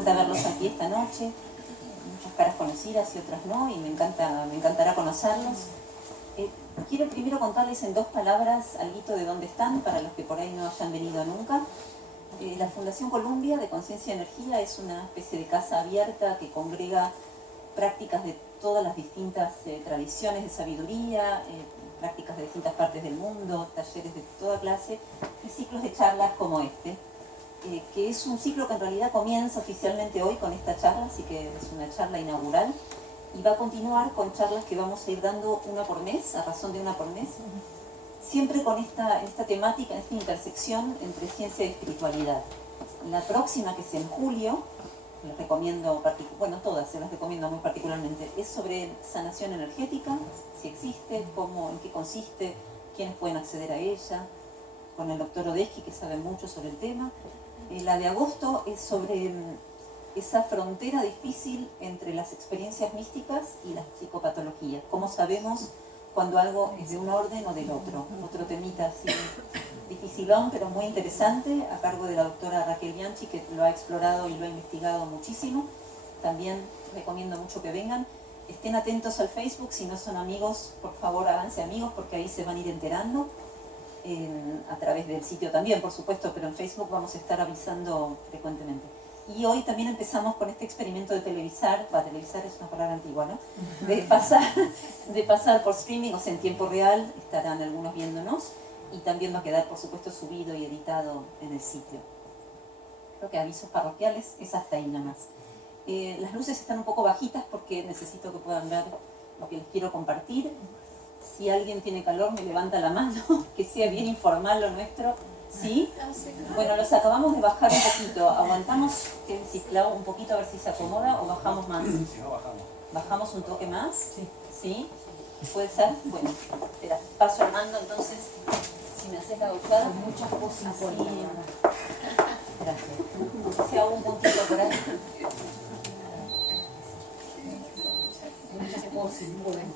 encanta verlos aquí esta noche, muchas caras conocidas y otras no, y me encantará conocerlos. Quiero primero contarles en 2 palabras algo de dónde están, para los que por ahí no hayan venido nunca. La Fundación Columbia de Conciencia y Energía es una especie de casa abierta que congrega prácticas de todas las distintas tradiciones de sabiduría, prácticas de distintas partes del mundo, talleres de toda clase y ciclos de charlas como este, que es un ciclo que en realidad comienza oficialmente hoy con esta charla, así que es una charla inaugural, y va a continuar con charlas que vamos a ir dando una por mes, a razón de una por mes, siempre con esta temática, esta intersección entre ciencia y espiritualidad. La próxima, que es en julio, les recomiendo, bueno, todas se las recomiendo muy particularmente, es sobre sanación energética, si existe, cómo, en qué consiste, quiénes pueden acceder a ella, con el doctor Odeski, que sabe mucho sobre el tema. La de agosto es sobre esa frontera difícil entre las experiencias místicas y la psicopatología. ¿Cómo sabemos cuando algo es de un orden o del otro? Otro temita así dificilón, pero muy interesante, a cargo de la doctora Raquel Bianchi, que lo ha explorado y lo ha investigado muchísimo. También recomiendo mucho que vengan. Estén atentos al Facebook, si no son amigos, por favor háganse amigos, porque ahí se van a ir enterando. A través del sitio también, por supuesto, pero en Facebook vamos a estar avisando frecuentemente. Y hoy también empezamos con este experimento de televisar es una palabra antigua, ¿no? De pasar por streaming, o sea, en tiempo real, estarán algunos viéndonos, y también va a quedar, por supuesto, subido y editado en el sitio. Creo que avisos parroquiales es hasta ahí nada más. Las luces están un poco bajitas porque necesito que puedan ver lo que les quiero compartir. Si alguien tiene calor, me levanta la mano, que sea bien informal lo nuestro. ¿Sí? Bueno, los acabamos de bajar un poquito. Aguantamos, Clau, un poquito a ver si se acomoda, o bajamos más. Si no, bajamos. ¿Bajamos un toque más? Sí. ¿Sí? ¿Puede ser? Bueno, espera, paso Armando entonces, si me haces la gozada. Muchas cosas por ahí. Gracias. Si hago un puntito por ahí. Muchas cosas por ahí.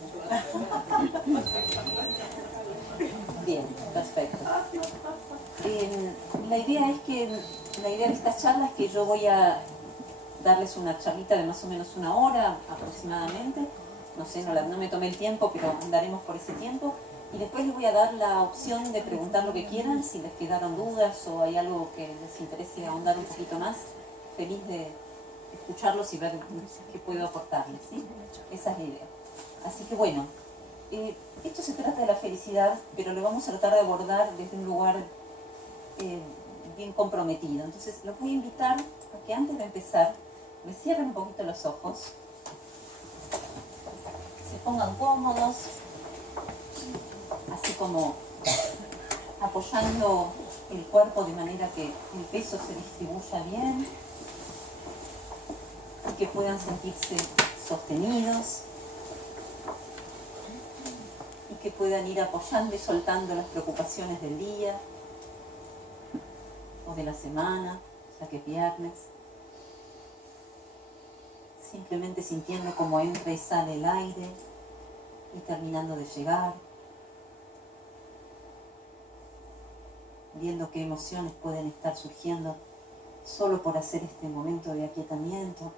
Bien, perfecto. La idea de estas charlas es que yo voy a darles una charlita de más o menos 1 hora aproximadamente. No sé, no me tomé el tiempo, pero andaremos por ese tiempo. Y después les voy a dar la opción de preguntar lo que quieran, si les quedaron dudas o hay algo que les interese ahondar un poquito más. Feliz de escucharlos y ver qué puedo aportarles, ¿sí? Esa es la idea. Así que bueno, esto se trata de la felicidad, pero lo vamos a tratar de abordar desde un lugar bien comprometido. Entonces los voy a invitar a que antes de empezar me cierren un poquito los ojos, se pongan cómodos, así como apoyando el cuerpo de manera que el peso se distribuya bien y que puedan sentirse sostenidos y que puedan ir apoyando y soltando las preocupaciones del día o de la semana, ya que es viernes. Simplemente sintiendo cómo entra y sale el aire y terminando de llegar. Viendo qué emociones pueden estar surgiendo solo por hacer este momento de aquietamiento,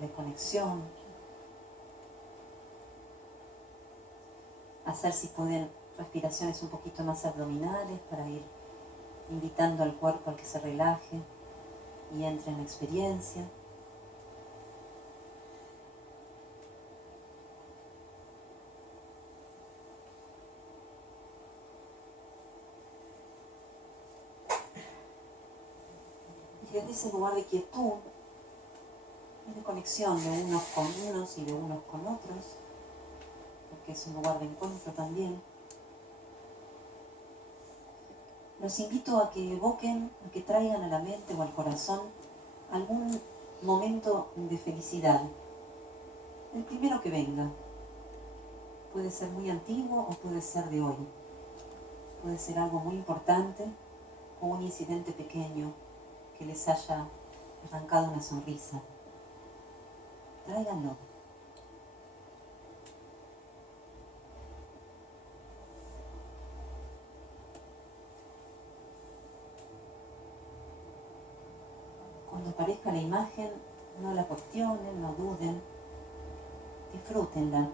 de conexión. Hacer, si pueden, respiraciones un poquito más abdominales para ir invitando al cuerpo al que se relaje y entre en la experiencia. Y desde ese lugar de quietud y de conexión de unos con unos y de unos con otros, porque es un lugar de encuentro también, los invito a que evoquen, a que traigan a la mente o al corazón algún momento de felicidad. El primero que venga. Puede ser muy antiguo o puede ser de hoy. Puede ser algo muy importante o un incidente pequeño que les haya arrancado una sonrisa. Tráiganlo. Cuando aparezca la imagen, No la cuestionen, no duden, disfrútenla.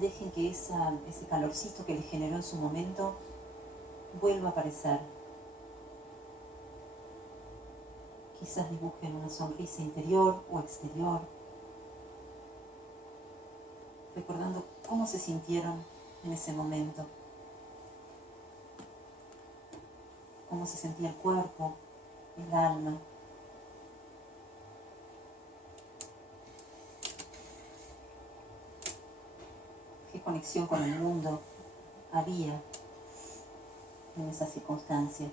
Dejen que ese calorcito que les generó en su momento vuelva a aparecer. Quizás dibujen una sonrisa interior o exterior, recordando cómo se sintieron en ese momento, cómo se sentía el cuerpo, el alma. Qué conexión con el mundo había en esa circunstancia.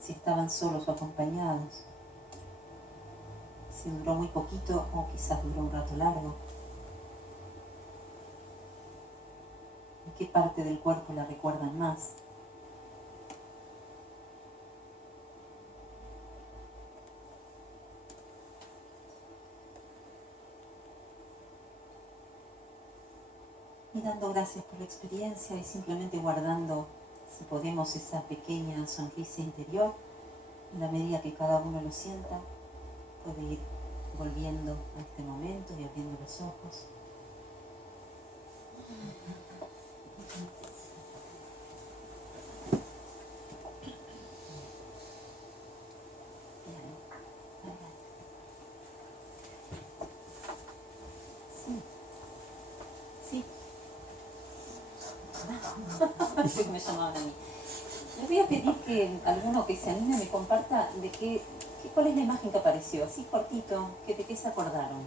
Si estaban solos o acompañados, si duró muy poquito o quizás duró un rato largo. ¿En qué parte del cuerpo la recuerdan más? Y dando gracias por la experiencia y simplemente guardando, si podemos, esa pequeña sonrisa interior, en la medida que cada uno lo sienta, puede ir volviendo a este momento y abriendo los ojos. Sí. Después me llamaban a mí. Les voy a pedir que alguno que se anime me comparta de cuál es la imagen que apareció, así cortito, de qué se acordaron.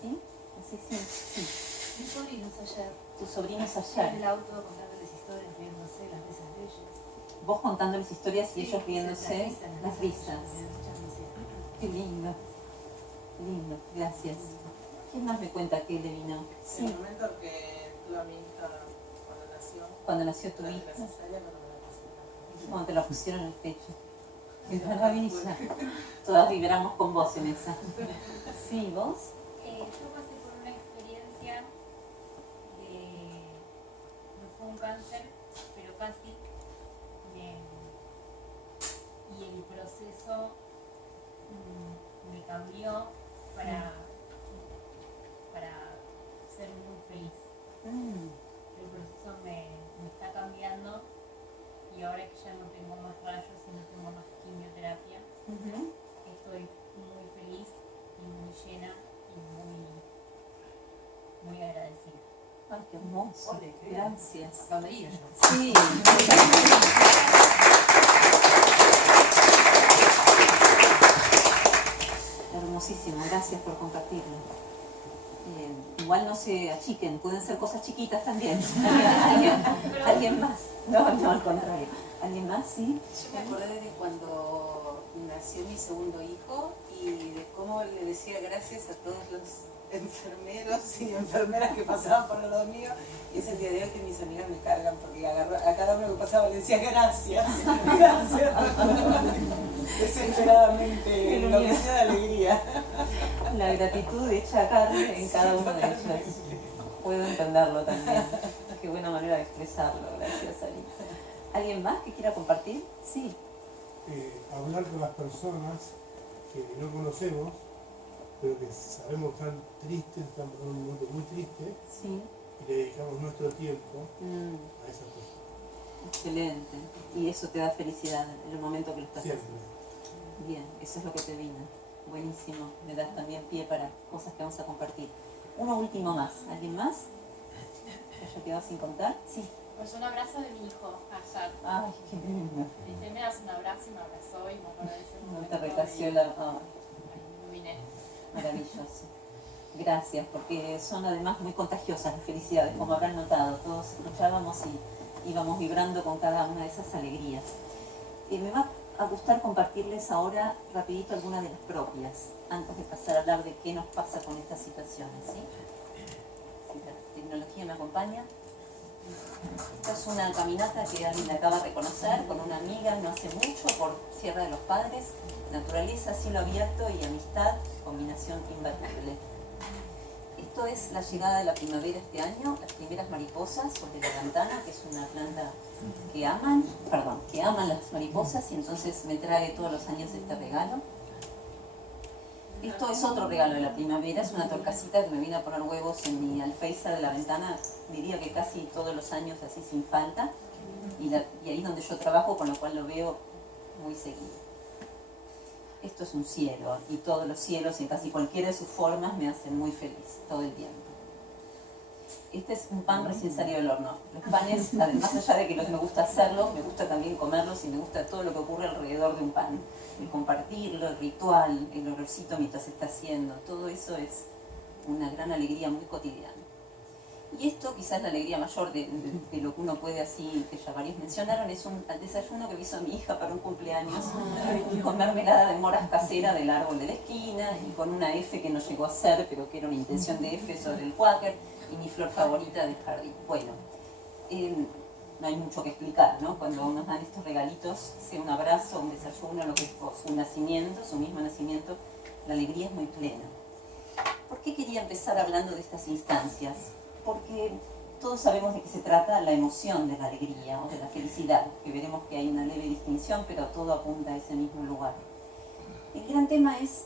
¿Sí? Así, sí. Mis sobrinos ayer. Tus sobrinos En ayer. el auto contándoles historias, riéndose, las risas de ellos. Vos contándoles historias y Sí, ellos riéndose, las risas. Muchas risas. Qué lindo. Lindo, gracias. ¿Quién más me cuenta que le vino? En el momento que tuve a mi hija Cuando nació tu durante hija, la cesárea, cuando me la pusieron. cuando te la pusieron en el pecho. La vinilla. Todas vibramos con vos en esa. Sí, ¿vos? Yo pasé por una experiencia de, no fue un cáncer, pero casi, y el proceso me cambió para ser muy feliz. El proceso me está cambiando y ahora que ya no tengo más rayos y no tengo más quimioterapia, estoy muy feliz y muy llena y muy agradecida. Ay, qué hermoso. Ole, qué bien. Gracias. Aplaudiría yo. Sí. Hermosísimo, gracias por compartirlo. Igual no se achiquen, pueden ser cosas chiquitas también. ¿Alguien más? No, al contrario. ¿Alguien más? Sí. Yo me acordé de cuando nació mi segundo hijo y de cómo le decía gracias a todos los enfermeros y enfermeras que pasaban por el lado mío, y es el día de hoy que mis amigas me cargan porque a cada uno que pasaba le decía gracias, gracias, desesperadamente, enloquecida de alegría. La gratitud hecha carne en cada uno de ellos. Puedo entenderlo también. Qué buena manera de expresarlo. Gracias, Ali. ¿Alguien más que quiera compartir? Sí. Hablar con las personas que no conocemos, pero que sabemos que están tristes, están por un momento muy triste, Sí. y le dedicamos nuestro tiempo a esas personas. Excelente. Y eso te da felicidad en el momento que lo estás Siempre. haciendo. Bien, eso es lo que te vino. Buenísimo. Me das también pie para cosas que vamos a compartir. Uno último más. ¿Alguien más? ¿Que haya quedado sin contar? Sí. Pues un abrazo de mi hijo ayer. Ay, qué lindo. Dije, me das un abrazo y me abrazó y me agradece un No momento. te recació la... ah, Y vine. maravilloso. Gracias, porque son además muy contagiosas las felicidades, como habrán notado. Todos escuchábamos y íbamos vibrando con cada una de esas alegrías. Me va a gustar compartirles ahora rapidito algunas de las propias, antes de pasar a hablar de qué nos pasa con estas situaciones, ¿sí? Si la tecnología me acompaña. Esta es una caminata que alguien acaba de reconocer con una amiga no hace mucho por Sierra de los Padres. Naturaleza, cielo abierto y amistad, combinación imbatible. Esto es la llegada de la primavera este año, las primeras mariposas sobre la ventana, que es una planta que aman las mariposas, y entonces me trae todos los años este regalo. Esto es otro regalo de la primavera, es una torcasita que me viene a poner huevos en mi alféizar de la ventana, diría que casi todos los años, así sin falta, y ahí es donde yo trabajo, con lo cual lo veo muy seguido. Esto es un cielo, y todos los cielos en casi cualquiera de sus formas me hacen muy feliz todo el tiempo. Este es un pan recién salido del horno. Los panes, más allá de que me gusta hacerlos, me gusta también comerlos y me gusta todo lo que ocurre alrededor de un pan. El compartirlo, el ritual, el olorcito mientras se está haciendo, todo eso es una gran alegría muy cotidiana. Y esto quizás la alegría mayor de lo que uno puede así, que ya varios mencionaron, es un desayuno que me hizo mi hija para un cumpleaños, con mermelada de moras casera del árbol de la esquina, y con una F que no llegó a ser, pero que era una intención de F sobre el quaker, y mi flor favorita del jardín. Bueno, no hay mucho que explicar, ¿no? Cuando nos dan estos regalitos, sea un abrazo, un desayuno, lo que es su nacimiento, su mismo nacimiento, la alegría es muy plena. ¿Por qué quería empezar hablando de estas instancias? Porque todos sabemos de qué se trata la emoción de la alegría o de la felicidad, que veremos que hay una leve distinción, pero todo apunta a ese mismo lugar. El gran tema es,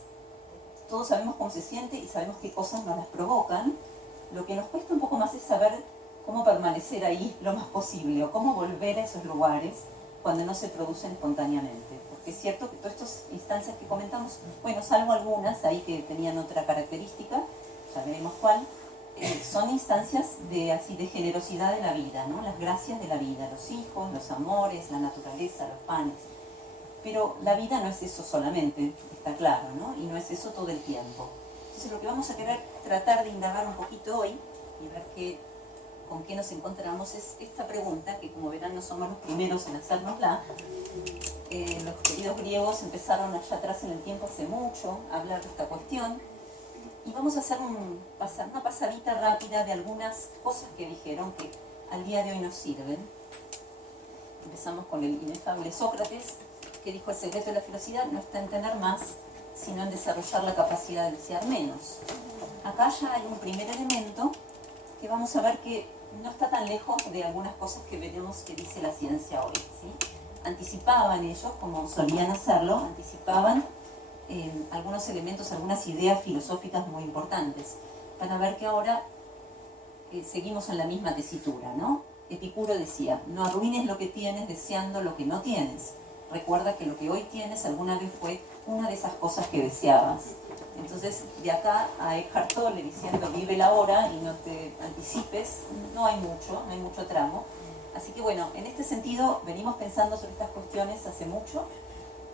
todos sabemos cómo se siente y sabemos qué cosas nos las provocan. Lo que nos cuesta un poco más es saber cómo permanecer ahí lo más posible o cómo volver a esos lugares cuando no se producen espontáneamente. Porque es cierto que todas estas instancias que comentamos, bueno, salvo algunas ahí que tenían otra característica, ya veremos cuál, son instancias de generosidad de la vida, ¿no? Las gracias de la vida, los hijos, los amores, la naturaleza, los panes. Pero la vida no es eso solamente, está claro, ¿no? Y no es eso todo el tiempo. Entonces lo que vamos a querer tratar de indagar un poquito hoy y ver con qué nos encontramos es esta pregunta, que como verán no somos los primeros en hacérnosla. Los queridos griegos empezaron allá atrás en el tiempo hace mucho a hablar de esta cuestión. Y vamos a hacer una pasadita rápida de algunas cosas que dijeron que al día de hoy nos sirven. Empezamos con el inefable Sócrates, que dijo: el secreto de la felicidad no está en tener más, sino en desarrollar la capacidad de desear menos. Acá ya hay un primer elemento que vamos a ver que no está tan lejos de algunas cosas que veremos que dice la ciencia hoy, ¿sí? Anticipaban ellos, como solían hacerlo, anticipaban algunos elementos, algunas ideas filosóficas muy importantes, para ver que ahora seguimos en la misma tesitura, ¿no? Epicuro decía: no arruines lo que tienes deseando lo que no tienes. Recuerda que lo que hoy tienes alguna vez fue una de esas cosas que deseabas. Entonces, de acá a Eckhart Tolle diciendo: vive la hora y no te anticipes, no hay mucho tramo. Así que bueno, en este sentido venimos pensando sobre estas cuestiones hace mucho,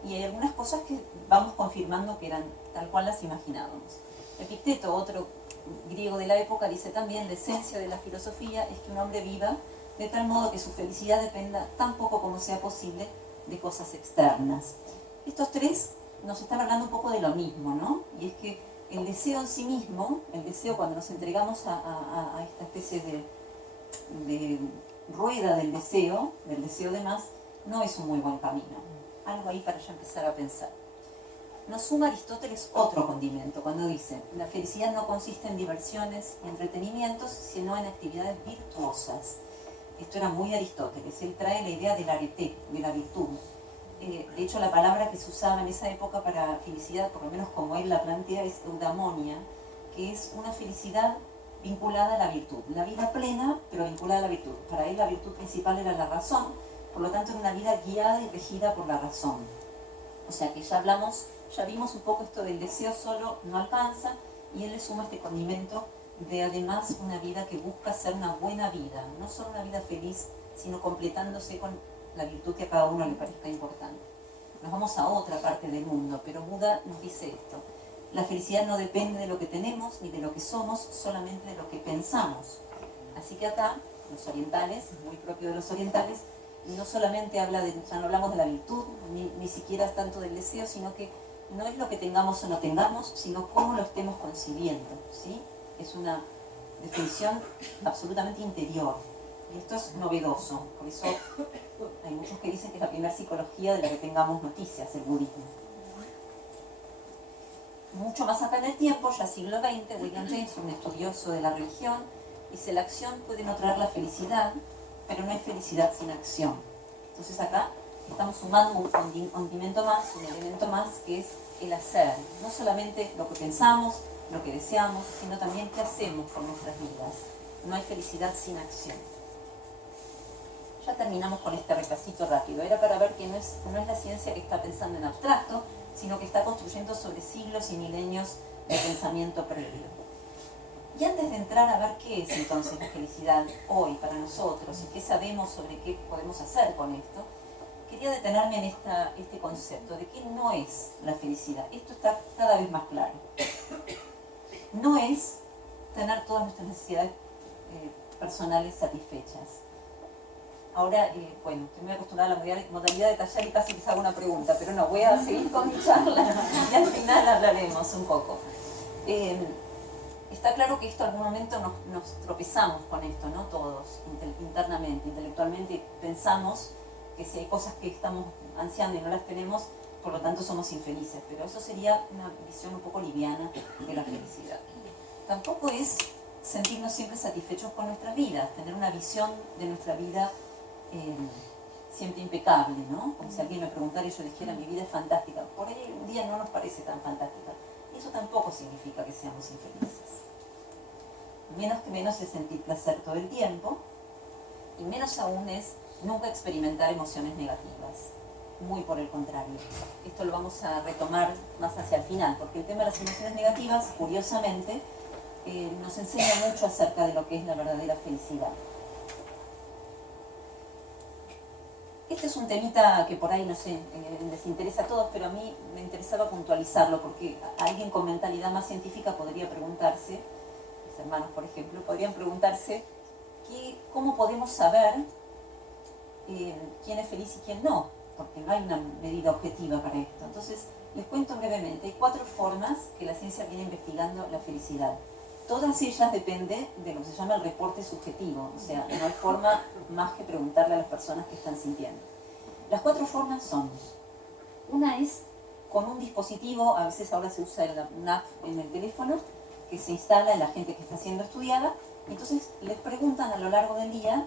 y hay algunas cosas que vamos confirmando que eran tal cual las imaginábamos. Epicteto, otro griego de la época, dice también: la esencia de la filosofía es que un hombre viva de tal modo que su felicidad dependa tan poco como sea posible de cosas externas. Estos tres nos están hablando un poco de lo mismo, ¿no? Y es que el deseo en sí mismo, el deseo cuando nos entregamos a esta especie de rueda del deseo de más, no es un muy buen camino. Algo ahí para ya empezar a pensar. Nos suma Aristóteles otro condimento cuando dice: la felicidad no consiste en diversiones y entretenimientos, sino en actividades virtuosas. Esto era muy Aristóteles. Él trae la idea del arete, de la virtud. De hecho, la palabra que se usaba en esa época para felicidad, por lo menos como él la plantea, es eudaimonia, que es una felicidad vinculada a la virtud. La vida plena, pero vinculada a la virtud. Para él la virtud principal era la razón, por lo tanto era una vida guiada y regida por la razón. O sea que ya vimos un poco esto del deseo solo no alcanza, y él le suma este condimento de además una vida que busca ser una buena vida, no solo una vida feliz, sino completándose con la virtud que a cada uno le parezca importante. Nos vamos a otra parte del mundo, pero Buda nos dice esto: la felicidad no depende de lo que tenemos ni de lo que somos, solamente de lo que pensamos. Así que acá, los orientales, muy propio de los orientales, no solamente ya no hablamos de la virtud, ni siquiera tanto del deseo, sino que no es lo que tengamos o no tengamos, sino cómo lo estemos concibiendo, ¿sí? Es una definición absolutamente interior. Y esto es novedoso, por eso hay muchos que dicen que es la primera psicología de la que tengamos noticias, el budismo. Mucho más acá en el tiempo, ya siglo XX, William James, un estudioso de la religión, dice: la acción puede no traer la felicidad, pero no hay felicidad sin acción. Entonces acá estamos sumando un condimento más, un elemento más, que es el hacer. No solamente lo que pensamos, lo que deseamos, sino también qué hacemos con nuestras vidas. No hay felicidad sin acción. Ya terminamos con este repasito rápido. Era para ver que no es la ciencia que está pensando en abstracto, sino que está construyendo sobre siglos y milenios de pensamiento previo. Y antes de entrar a ver qué es entonces la felicidad hoy para nosotros y qué sabemos sobre qué podemos hacer con esto, quería detenerme en este concepto de qué no es la felicidad. Esto está cada vez más claro. No es tener todas nuestras necesidades personales satisfechas. Ahora, bueno, estoy muy acostumbrada a la modalidad de tallar y casi les hago una pregunta, pero no, voy a seguir con mi charla y al final hablaremos un poco. Está claro que esto en algún momento nos tropezamos con esto, ¿no? Todos, internamente, intelectualmente, pensamos que si hay cosas que estamos ansiando y no las tenemos, por lo tanto somos infelices, pero eso sería una visión un poco liviana de la felicidad. Tampoco es sentirnos siempre satisfechos con nuestras vidas, tener una visión de nuestra vida siempre impecable, ¿no? Como si alguien me preguntara y yo dijera: mi vida es fantástica. Por ahí un día no nos parece tan fantástica. Y eso tampoco significa que seamos infelices. Menos es sentir placer todo el tiempo, y menos aún es nunca experimentar emociones negativas. Muy por el contrario. Esto lo vamos a retomar más hacia el final, porque el tema de las emociones negativas, curiosamente, nos enseña mucho acerca de lo que es la verdadera felicidad. Este es un temita que por ahí, no sé, les interesa a todos, pero a mí me interesaba puntualizarlo, porque alguien con mentalidad más científica podría preguntarse, mis hermanos por ejemplo, podrían preguntarse cómo podemos saber quién es feliz y quién no, porque no hay una medida objetiva para esto. Entonces, les cuento brevemente, hay 4 formas que la ciencia viene investigando la felicidad. Todas ellas dependen de lo que se llama el reporte subjetivo, o sea, no hay forma más que preguntarle a las personas qué están sintiendo. Las 4 formas son: una es con un dispositivo, a veces ahora se usa una app en el teléfono, que se instala en la gente que está siendo estudiada, y entonces les preguntan a lo largo del día,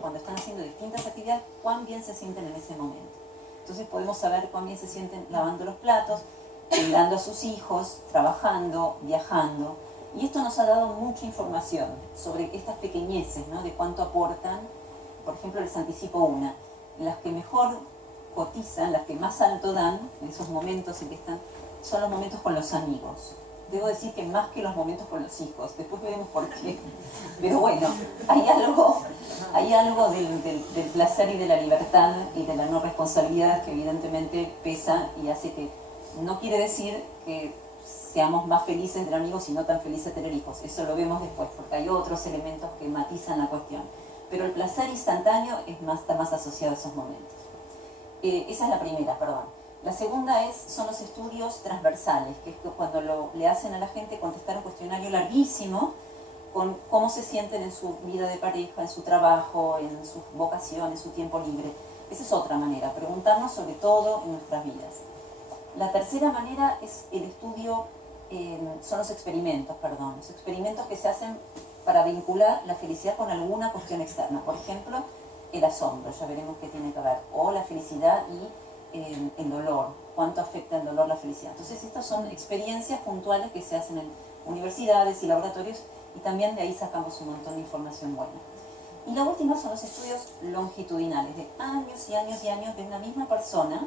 cuando están haciendo distintas actividades, cuán bien se sienten en ese momento. Entonces podemos saber cuán bien se sienten lavando los platos, cuidando a sus hijos, trabajando, viajando. Y esto nos ha dado mucha información sobre estas pequeñeces, ¿no? De cuánto aportan. Por ejemplo, les anticipo una. Las que mejor cotizan, las que más alto dan en esos momentos en que están, son los momentos con los amigos. Debo decir que más que los momentos con los hijos. Después veremos por qué. Pero bueno, hay algo del placer y de la libertad y de la no responsabilidad que evidentemente pesa y hace que... No quiere decir que seamos más felices de amigos y no tan felices de tener hijos. Eso lo vemos después, porque hay otros elementos que matizan la cuestión. Pero el placer instantáneo está más asociado a esos momentos. Esa es la primera, perdón. La segunda son los estudios transversales, que es cuando le hacen a la gente contestar un cuestionario larguísimo con cómo se sienten en su vida de pareja, en su trabajo, en su vocación, en su tiempo libre. Esa es otra manera, preguntarnos sobre todo en nuestras vidas. La tercera manera es el estudio, son los experimentos que se hacen para vincular la felicidad con alguna cuestión externa. Por ejemplo, el asombro, ya veremos qué tiene que ver, o la felicidad y el dolor, cuánto afecta el dolor la felicidad. Entonces estas son experiencias puntuales que se hacen en universidades y laboratorios, y también de ahí sacamos un montón de información buena. Y la última son los estudios longitudinales, de años y años y años de una misma persona.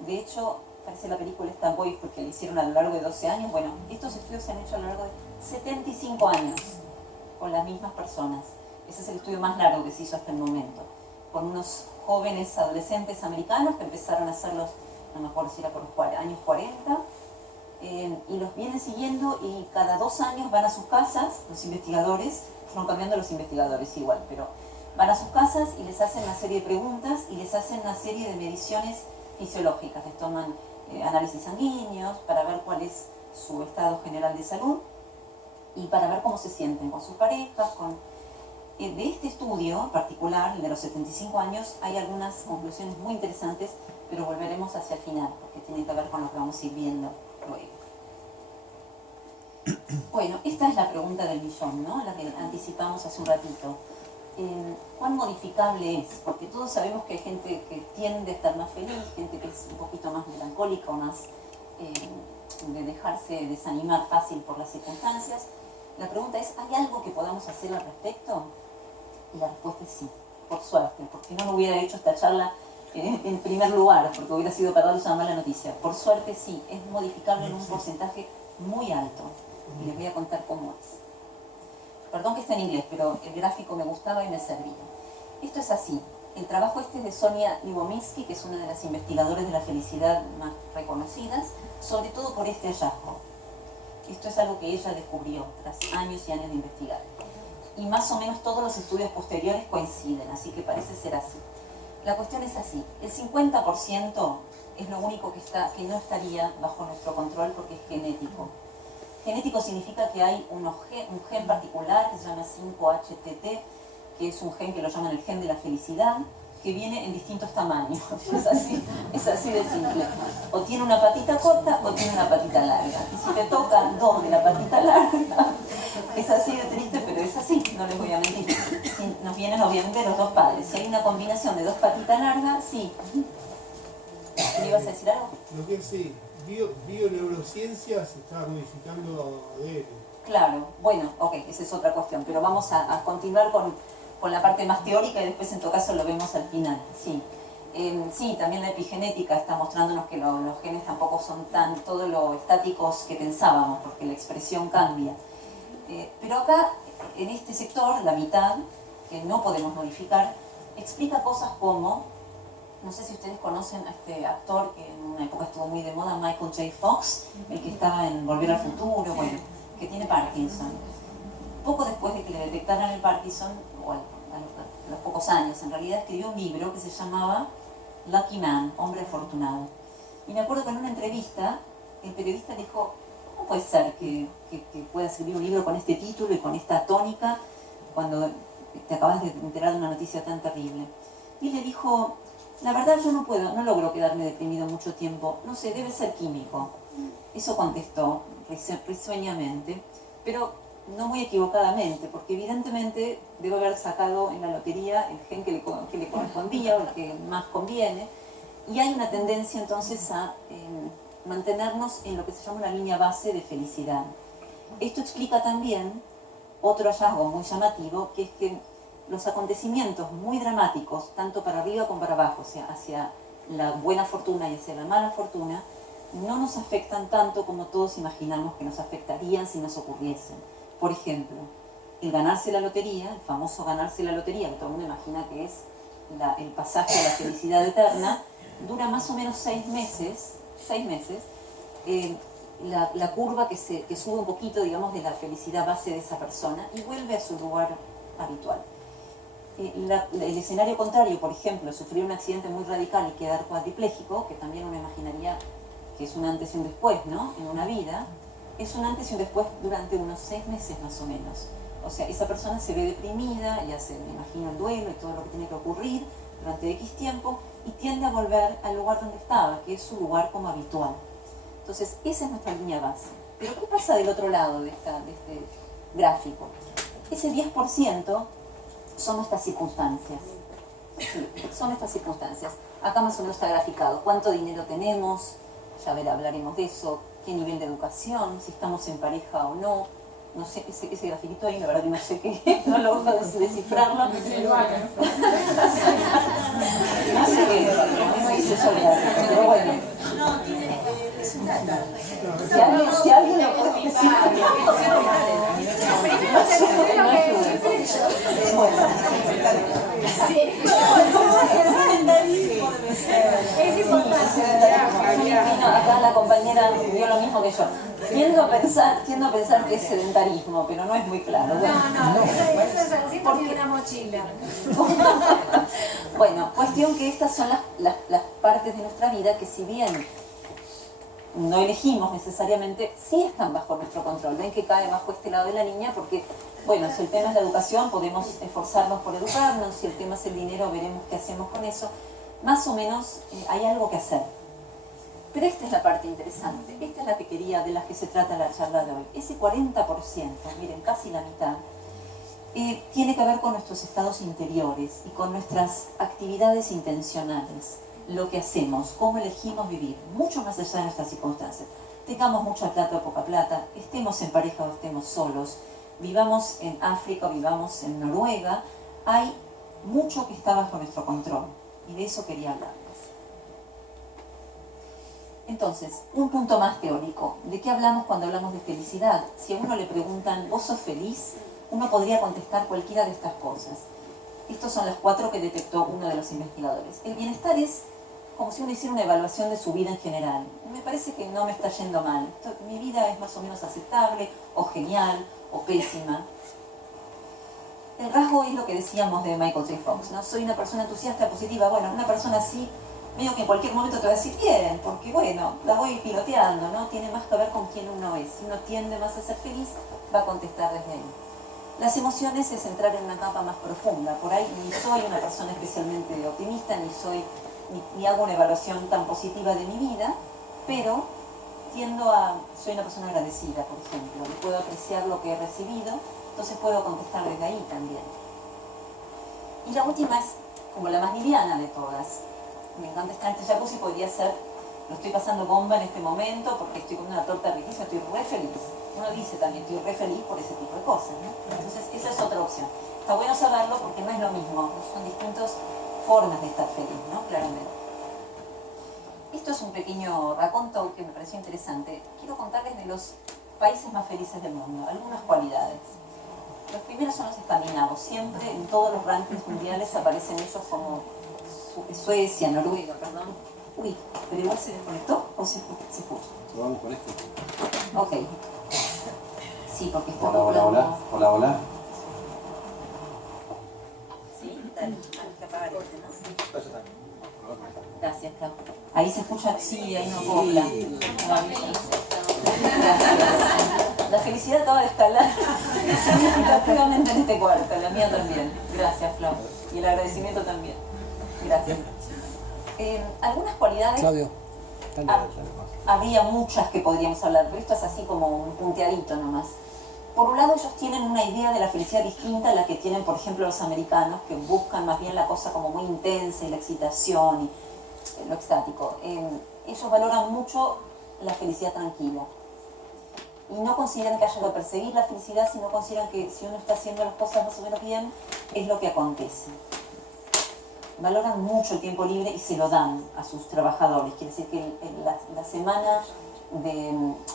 De hecho, parece la película esta Boy, porque la hicieron a lo largo de 12 años. Bueno, estos estudios se han hecho a lo largo de 75 años con las mismas personas. Ese es el estudio más largo que se hizo hasta el momento, con unos jóvenes adolescentes americanos que empezaron a hacerlos, no me acuerdo si era por los años 40, y los vienen siguiendo, y cada 2 años van a sus casas, los investigadores, fueron cambiando los investigadores igual, pero van a sus casas y les hacen una serie de preguntas y les hacen una serie de mediciones fisiológicas. Les toman análisis sanguíneos para ver cuál es su estado general de salud y para ver cómo se sienten con sus parejas. De este estudio particular, el de los 75 años, hay algunas conclusiones muy interesantes, pero volveremos hacia el final, porque tienen que ver con lo que vamos a ir viendo luego. Bueno, esta es la pregunta del millón, ¿no? La que anticipamos hace un ratito. ¿Cuán modificable es? Porque todos sabemos que hay gente que tiende a estar más feliz, gente que es un poquito más melancólica o más de dejarse desanimar fácil por las circunstancias. La pregunta es, ¿hay algo que podamos hacer al respecto? Y la respuesta es sí, por suerte, porque no me hubiera hecho esta charla en primer lugar, porque hubiera sido para darles una mala noticia. Por suerte sí, es modificable en un porcentaje muy alto. Y les voy a contar cómo es. Perdón que está en inglés, pero el gráfico me gustaba y me servía. Esto es así. El trabajo este es de Sonia Lyubomirsky, que es una de las investigadoras de la felicidad más reconocidas, sobre todo por este hallazgo. Esto es algo que ella descubrió tras años y años de investigar. Y más o menos todos los estudios posteriores coinciden, así que parece ser así. La cuestión es así. El 50% es lo único que no estaría bajo nuestro control porque es genético. Genético significa que hay un gen particular que se llama 5-HTT, que es un gen que lo llaman el gen de la felicidad, que viene en distintos tamaños. Es así de simple. O tiene una patita corta o tiene una patita larga. Y si te tocan dos de la patita larga, es así de triste, pero es así, no les voy a mentir. Si nos vienen obviamente los dos padres. Si hay una combinación de dos patitas largas, sí. ¿Me ibas a decir algo? Lo que es sí, bioneurociencias está modificando ADN. Claro, bueno, ok, esa es otra cuestión, pero vamos a continuar con la parte más teórica y después en todo caso lo vemos al final, sí. Sí, también la epigenética está mostrándonos que los genes tampoco son todo lo estáticos que pensábamos, porque la expresión cambia. Pero acá, en este sector, la mitad, que no podemos modificar, explica cosas como, no sé si ustedes conocen a este actor que en una época estuvo muy de moda, Michael J. Fox, el que estaba en Volver al Futuro, bueno, que tiene Parkinson. Poco después de que le detectaran el Parkinson, o a los pocos años en realidad, escribió un libro que se llamaba Lucky Man, Hombre Afortunado. Y me acuerdo que en una entrevista, el periodista dijo, ¿cómo puede ser que pueda escribir un libro con este título y con esta tónica cuando te acabas de enterar de una noticia tan terrible? Y le dijo, la verdad yo no logro quedarme deprimido mucho tiempo, no sé, debe ser químico. Eso contestó risueñamente, pero no muy equivocadamente, porque evidentemente debe haber sacado en la lotería el gen que le correspondía o el que más conviene, y hay una tendencia entonces a mantenernos en lo que se llama una línea base de felicidad. Esto explica también otro hallazgo muy llamativo, que es que los acontecimientos muy dramáticos, tanto para arriba como para abajo, o sea, hacia la buena fortuna y hacia la mala fortuna, no nos afectan tanto como todos imaginamos que nos afectarían si nos ocurriesen. Por ejemplo, el ganarse la lotería, el famoso ganarse la lotería, que todo el mundo imagina que es el pasaje a la felicidad eterna, dura más o menos 6 meses, la curva que sube un poquito, digamos, de la felicidad base de esa persona y vuelve a su lugar habitual. El escenario contrario, por ejemplo, sufrir un accidente muy radical y quedar cuadripléjico, que también uno imaginaría que es un antes y un después, ¿no?, en una vida, es un antes y un después durante unos 6 meses más o menos. O sea, esa persona se ve deprimida y hace, me imagino, el duelo y todo lo que tiene que ocurrir durante X tiempo y tiende a volver al lugar donde estaba, que es su lugar como habitual. Entonces, esa es nuestra línea base. Pero ¿qué pasa del otro lado de este gráfico? Ese 10% son nuestras circunstancias. Sí, son estas circunstancias. Acá más o menos está graficado. ¿Cuánto dinero tenemos? Ya hablaremos de eso. ¿Qué nivel de educación? Si estamos en pareja o no. No sé, ese grafiquito ahí, la verdad que no sé qué es. No logro descifrarlo. No sé qué es. No hice yo el pero bueno. No, tiene resultado. Si alguien lo puede decir. Es importante. Acá la compañera vio lo mismo que yo. Tiendo a pensar que es sedentarismo, pero no es muy claro. No, eso es así porque tiene una mochila. Bueno, cuestión que estas son las partes de nuestra vida que si bien no elegimos necesariamente, sí están bajo nuestro control. Ven que cae bajo este lado de la línea porque, bueno, si el tema es la educación, podemos esforzarnos por educarnos, si el tema es el dinero, veremos qué hacemos con eso. Más o menos hay algo que hacer. Pero esta es la parte interesante, esta es la que quería, de la que se trata la charla de hoy. Ese 40%, miren, casi la mitad, tiene que ver con nuestros estados interiores y con nuestras actividades intencionales, lo que hacemos, cómo elegimos vivir, mucho más allá de nuestras circunstancias. Tengamos mucha plata o poca plata, estemos en pareja o estemos solos, vivamos en África o vivamos en Noruega, hay mucho que está bajo nuestro control y de eso quería hablarles. Entonces, un punto más teórico. ¿De qué hablamos cuando hablamos de felicidad? Si a uno le preguntan, ¿vos sos feliz?, uno podría contestar cualquiera de estas cosas. Estas son las 4 que detectó uno de los investigadores. El bienestar es como si uno hiciera una evaluación de su vida en general. Me parece que no me está yendo mal. Mi vida es más o menos aceptable, o genial, o pésima. El rasgo es lo que decíamos de Michael J. Fox, ¿no? Soy una persona entusiasta, positiva. Bueno, una persona así, medio que en cualquier momento te va a decir bien, porque bueno, la voy piloteando, ¿no? Tiene más que ver con quién uno es. Si uno tiende más a ser feliz, va a contestar desde ahí. Las emociones es entrar en una capa más profunda. Por ahí ni soy una persona especialmente optimista, ni hago una evaluación tan positiva de mi vida, pero soy una persona agradecida, por ejemplo, y puedo apreciar lo que he recibido, entonces puedo contestar desde ahí también. Y la última es como la más liviana de todas. Me encanta estar en este jacuzzi, podría ser, lo estoy pasando bomba en este momento porque estoy con una torta riquísima, estoy re feliz. Uno dice también, estoy re feliz por ese tipo de cosas, ¿no? Entonces, esa es otra opción. Está bueno saberlo porque no es lo mismo, son distintas formas de estar feliz, ¿no? Claramente. Esto es un pequeño raconto que me pareció interesante. Quiero contarles de los países más felices del mundo, algunas cualidades. Los primeros son los escandinavos. Siempre en todos los rankings mundiales aparecen ellos como Suecia, Noruega, perdón. Uy, pero igual se desconectó o se puso. Vamos con esto. Ok. Sí, porque está Hola. Sí, dale, que apagar este, ¿no? Gracias, Clau. Ahí se escucha, sí, ahí no copla. Gracias. La felicidad acaba de escalar significativamente en este cuarto, la mía también. Gracias, Clau. Y el agradecimiento también. Gracias. Algunas cualidades. Claudio. Habría muchas que podríamos hablar, pero esto es así como un punteadito nomás. Por un lado, ellos tienen una idea de la felicidad distinta a la que tienen, por ejemplo, los americanos, que buscan más bien la cosa como muy intensa y la excitación y lo extático. Ellos valoran mucho la felicidad tranquila. Y no consideran que haya que perseguir la felicidad, sino consideran que si uno está haciendo las cosas más o menos bien, es lo que acontece. Valoran mucho el tiempo libre y se lo dan a sus trabajadores. Quiere decir que la semana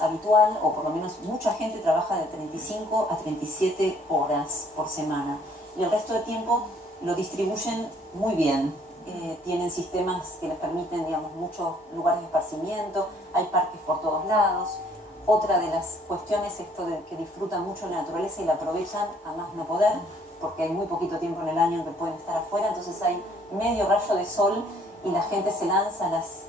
habitual, o por lo menos mucha gente trabaja de 35 a 37 horas por semana. Y el resto del tiempo lo distribuyen muy bien. Tienen sistemas que les permiten, digamos, muchos lugares de esparcimiento, hay parques por todos lados. Otra de las cuestiones es esto de que disfrutan mucho la naturaleza y la aprovechan a más no poder, porque hay muy poquito tiempo en el año en que pueden estar afuera, entonces hay medio rayo de sol y la gente se lanza a las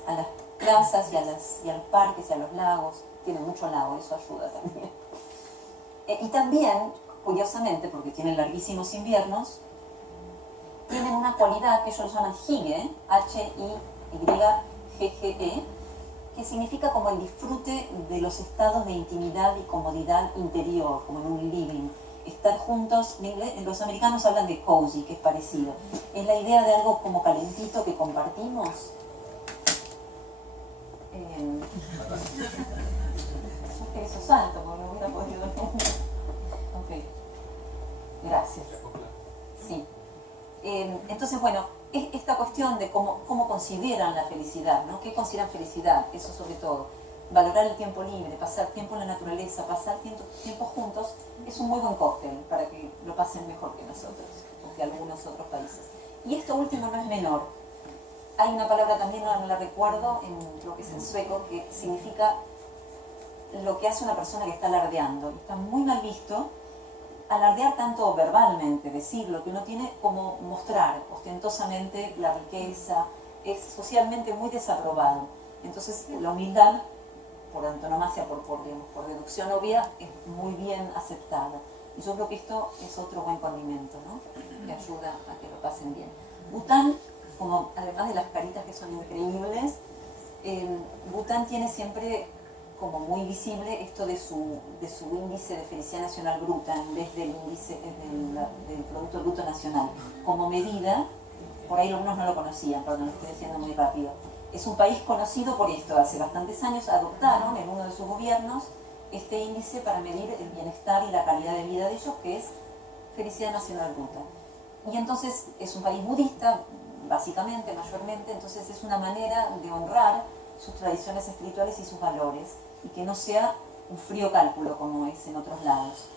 plazas y a los parques y a los lagos. Tienen mucho lago, eso ayuda también. Y también, curiosamente, porque tienen larguísimos inviernos, tienen una cualidad que ellos llaman hygge, H-I-Y-G-G-E, que significa como el disfrute de los estados de intimidad y comodidad interior, como en un living. Estar juntos, los americanos hablan de cozy, que es parecido. Es la idea de algo como calentito que compartimos. Eso es alto, porque no hubiera podido. Ok. Gracias. Sí. Entonces, bueno, esta cuestión de cómo consideran la felicidad, ¿no? ¿Qué consideran felicidad? Eso sobre todo. Valorar el tiempo libre, pasar tiempo en la naturaleza, pasar tiempo juntos, es un muy buen cóctel para que lo pasen mejor que nosotros, o que algunos otros países. Y esto último no es menor. Hay una palabra también, no la recuerdo, en lo que es en sueco, que significa lo que hace una persona que está alardeando. Está muy mal visto alardear tanto verbalmente, decir lo que uno tiene, como mostrar ostentosamente la riqueza. Es socialmente muy desaprobado. Entonces la humildad, por antonomasia, por deducción obvia, es muy bien aceptada. Y yo creo que esto es otro buen condimento, ¿no? Que ayuda a que lo pasen bien. Bután, como además de las caritas que son increíbles, Bután tiene siempre como muy visible esto de su índice de felicidad nacional bruta en vez del índice del Producto Bruto Nacional. Como medida, por ahí algunos no lo conocían, perdón, lo estoy diciendo muy rápido. Es un país conocido por esto. Hace bastantes años adoptaron en uno de sus gobiernos este índice para medir el bienestar y la calidad de vida de ellos, que es felicidad nacional bruta. Y entonces es un país budista, básicamente, mayormente, entonces es una manera de honrar sus tradiciones espirituales y sus valores, y que no sea un frío cálculo como es en otros lados.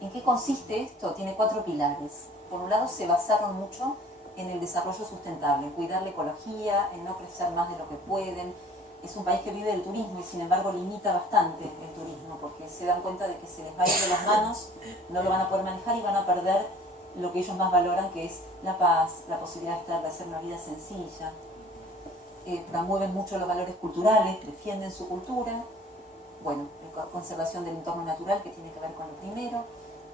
¿En qué consiste esto? Tiene 4 pilares. Por un lado, se basaron mucho en el desarrollo sustentable, en cuidar la ecología, en no crecer más de lo que pueden. Es un país que vive del turismo y sin embargo limita bastante el turismo, porque se dan cuenta de que se les va a ir de las manos, no lo van a poder manejar y van a perder lo que ellos más valoran, que es la paz, la posibilidad de hacer una vida sencilla. Promueven mucho los valores culturales, defienden su cultura, bueno, conservación del entorno natural, que tiene que ver con lo primero,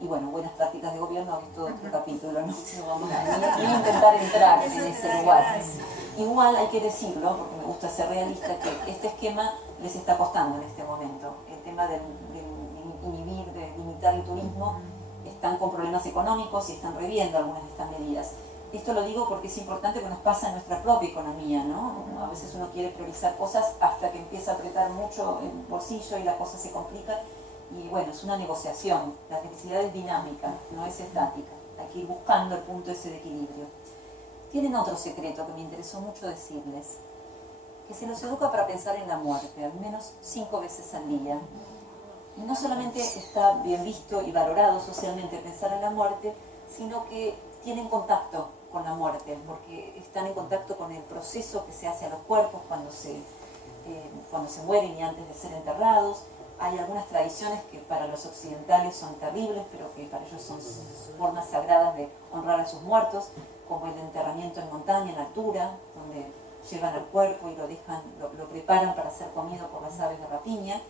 y bueno, buenas prácticas de gobierno, es todo otro capítulo, no vamos a ni intentar entrar en ese lugar. Igual hay que decirlo, porque me gusta ser realista, que este esquema les está costando en este momento. El tema de inhibir, de limitar el turismo, están con problemas económicos y están reviendo algunas de estas medidas. Esto lo digo porque es importante que nos pasa en nuestra propia economía, ¿no? A veces uno quiere priorizar cosas hasta que empieza a apretar mucho el bolsillo y la cosa se complica. Y bueno, es una negociación. La felicidad es dinámica, no es estática. Hay que ir buscando el punto ese de equilibrio. Tienen otro secreto que me interesó mucho decirles, que se los educa para pensar en la muerte, al menos 5 veces al día. Y no solamente está bien visto y valorado socialmente pensar en la muerte, sino que tienen contacto con la muerte, porque están en contacto con el proceso que se hace a los cuerpos cuando se mueren y antes de ser enterrados. Hay algunas tradiciones que para los occidentales son terribles, pero que para ellos son formas sagradas de honrar a sus muertos, como el enterramiento en montaña, en altura, donde llevan al cuerpo y lo preparan para ser comido por las aves de rapiña,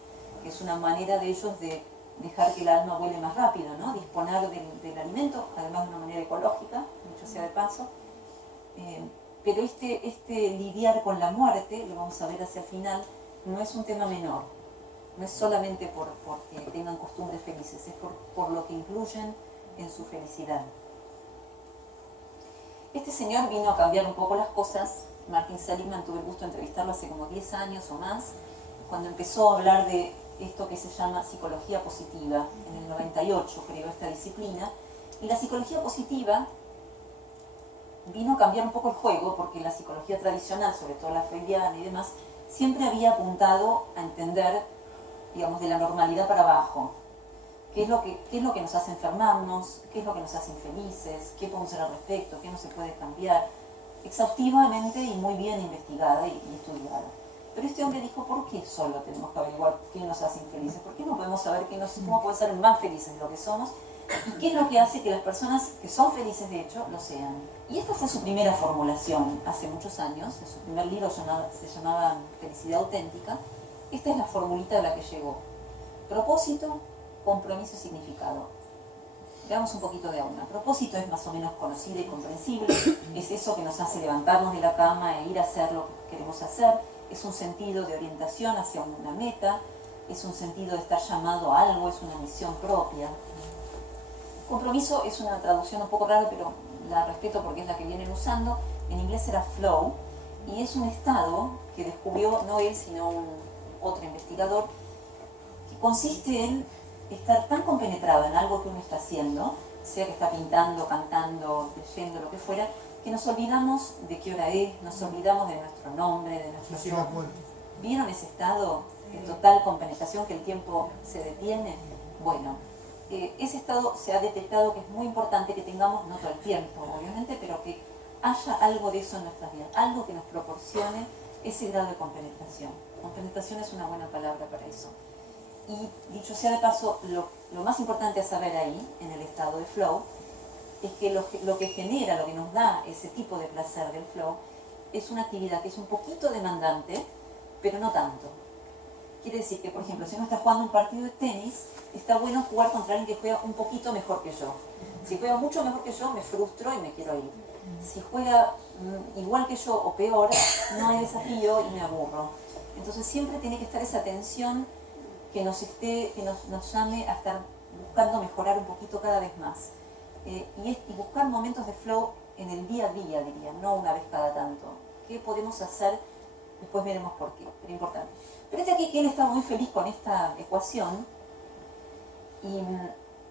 que es una manera de ellos de dejar que el alma vuele más rápido, ¿no? Disponer del alimento, además de una manera ecológica, dicho sea de paso. Pero este lidiar con la muerte, lo vamos a ver hacia el final, no es un tema menor. No es solamente porque tengan costumbres felices, es por lo que incluyen en su felicidad. Este señor vino a cambiar un poco las cosas. Martin Seligman, tuve el gusto de entrevistarlo hace como 10 años o más, cuando empezó a hablar de esto que se llama psicología positiva. En el 98 creó esta disciplina. Y la psicología positiva vino a cambiar un poco el juego, porque la psicología tradicional, sobre todo la freudiana y demás, siempre había apuntado a entender, digamos, de la normalidad para abajo. ¿Qué es lo que nos hace enfermarnos? ¿Qué es lo que nos hace infelices? ¿Qué podemos hacer al respecto? ¿Qué no se puede cambiar? Exhaustivamente y muy bien investigada y estudiada. Pero este hombre dijo, ¿por qué solo tenemos que averiguar qué nos hace infelices? ¿Por qué no podemos saber cómo podemos ser más felices de lo que somos? ¿Y qué es lo que hace que las personas que son felices de hecho lo sean? Y esta fue su primera formulación hace muchos años. En su primer libro se llamaba Felicidad Auténtica. Esta es la formulita a la que llegó. Propósito, compromiso y significado. Veamos un poquito de una. Propósito es más o menos conocido y comprensible. Es eso que nos hace levantarnos de la cama e ir a hacer lo que queremos hacer. Es un sentido de orientación hacia una meta. Es un sentido de estar llamado a algo. Es una misión propia. Compromiso es una traducción un poco rara, pero la respeto porque es la que vienen usando. En inglés era flow. Y es un estado que descubrió no él, sino otro investigador, que consiste en estar tan compenetrado en algo que uno está haciendo, sea que está pintando, cantando, leyendo, lo que fuera, que nos olvidamos de qué hora es, nos olvidamos de nuestro nombre, de nuestro nombre. ¿Vieron ese estado de total compenetración, que el tiempo se detiene? Bueno, ese estado se ha detectado que es muy importante que tengamos, no todo el tiempo, obviamente, pero que haya algo de eso en nuestras vidas, algo que nos proporcione ese grado de compenetración. Compenetración es una buena palabra para eso. Y dicho sea de paso, lo más importante a saber ahí, en el estado de flow, es que lo que genera, lo que nos da ese tipo de placer del flow, es una actividad que es un poquito demandante, pero no tanto. Quiere decir que, por ejemplo, si uno está jugando un partido de tenis, está bueno jugar contra alguien que juega un poquito mejor que yo. Si juega mucho mejor que yo, me frustro y me quiero ir. Si juega igual que yo o peor, no hay desafío y me aburro. Entonces siempre tiene que estar esa tensión que nos llame a estar buscando mejorar un poquito cada vez más. Y buscar momentos de flow en el día a día, diría, no una vez cada tanto. ¿Qué podemos hacer? Después veremos por qué, pero importante. Pero aquí que él está muy feliz con esta ecuación y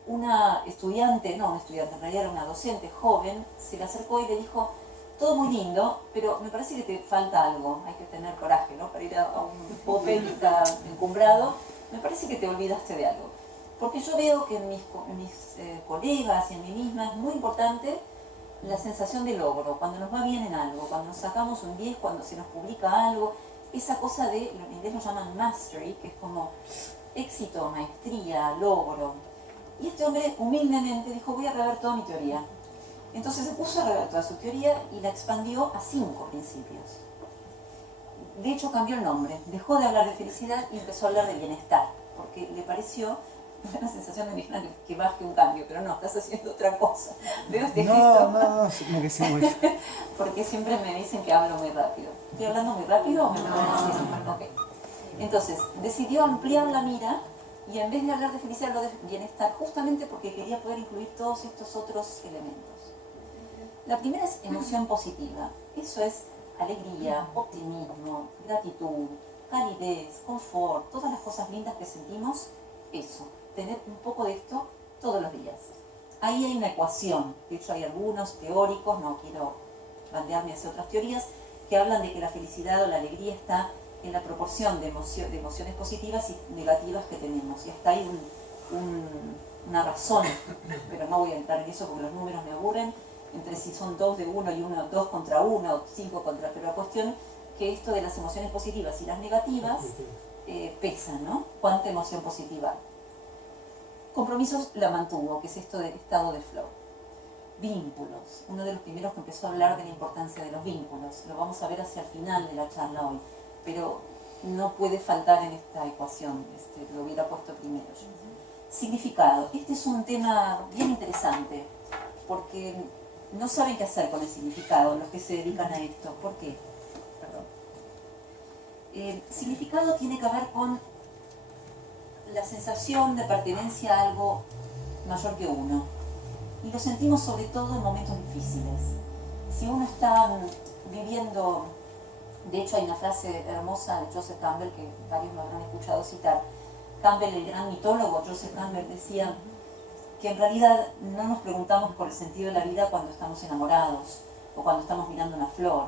una estudiante, no una estudiante, en realidad era una docente joven, se le acercó y le dijo, todo muy lindo, pero me parece que te falta algo, hay que tener coraje, ¿no? Para ir a un popel que está encumbrado, me parece que te olvidaste de algo. Porque yo veo que en mis colegas y en mí misma es muy importante la sensación de logro, cuando nos va bien en algo, cuando nos sacamos un 10, cuando se nos publica algo, esa cosa de, en inglés lo llaman mastery, que es como éxito, maestría, logro. Y este hombre humildemente dijo, voy a rever toda mi teoría. Entonces se puso a rever toda su teoría y la expandió a 5 principios. De hecho cambió el nombre, dejó de hablar de felicidad y empezó a hablar de bienestar, porque le pareció una sensación de misma que baje un cambio, pero no, estás haciendo otra cosa. Veo este gesto. No, me que sí, muy... Porque siempre me dicen que hablo muy rápido. ¿Estoy hablando muy rápido o me pueden decir? Okay. Entonces, decidió ampliar la mira y en vez de hablar de felicidad, habló de bienestar, justamente porque quería poder incluir todos estos otros elementos. La primera es emoción positiva. Eso es alegría, optimismo, gratitud, calidez, confort, todas las cosas lindas que sentimos, eso. Tener un poco de esto todos los días. Ahí hay una ecuación, de hecho hay algunos teóricos, no quiero bandearme hacia otras teorías, que hablan de que la felicidad o la alegría está en la proporción de emociones positivas y negativas que tenemos. Y hasta hay una razón, pero no voy a entrar en eso porque los números me aburren, entre si son 2 de 1 y 2 contra 1 o 5 contra... Pero la cuestión que esto de las emociones positivas y las negativas pesan, ¿no? ¿Cuánta emoción positiva hay? Compromisos la mantuvo, que es esto del estado de flow. Vínculos, uno de los primeros que empezó a hablar de la importancia de los vínculos. Lo vamos a ver hacia el final de la charla hoy, pero no puede faltar en esta ecuación, lo hubiera puesto primero yo. Significado, este es un tema bien interesante, porque no saben qué hacer con el significado los que se dedican a esto. ¿Por qué? Perdón. El significado tiene que ver con la sensación de pertenencia a algo mayor que uno. Y lo sentimos sobre todo en momentos difíciles. Si uno está viviendo, de hecho hay una frase hermosa de Joseph Campbell que varios me habrán escuchado citar. Campbell, el gran mitólogo, Joseph Campbell, decía que en realidad no nos preguntamos por el sentido de la vida cuando estamos enamorados o cuando estamos mirando una flor.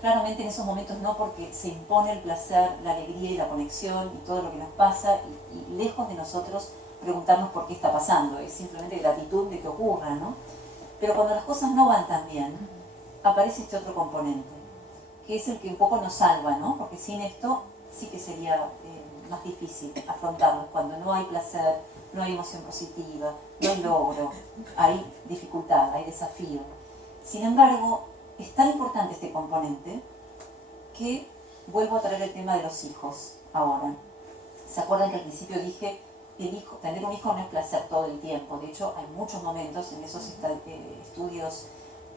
Claramente en esos momentos no, porque se impone el placer, la alegría y la conexión y todo lo que nos pasa y lejos de nosotros preguntarnos por qué está pasando, es simplemente gratitud de que ocurra, ¿no? Pero cuando las cosas no van tan bien, aparece este otro componente, que es el que un poco nos salva, ¿no? Porque sin esto sí que sería más difícil afrontarlo, cuando no hay placer, no hay emoción positiva, no hay logro, hay dificultad, hay desafío. Sin embargo, es tan importante este componente que vuelvo a traer el tema de los hijos ahora. ¿Se acuerdan que al principio dije tener un hijo no es placer todo el tiempo? De hecho, hay muchos momentos en esos estudios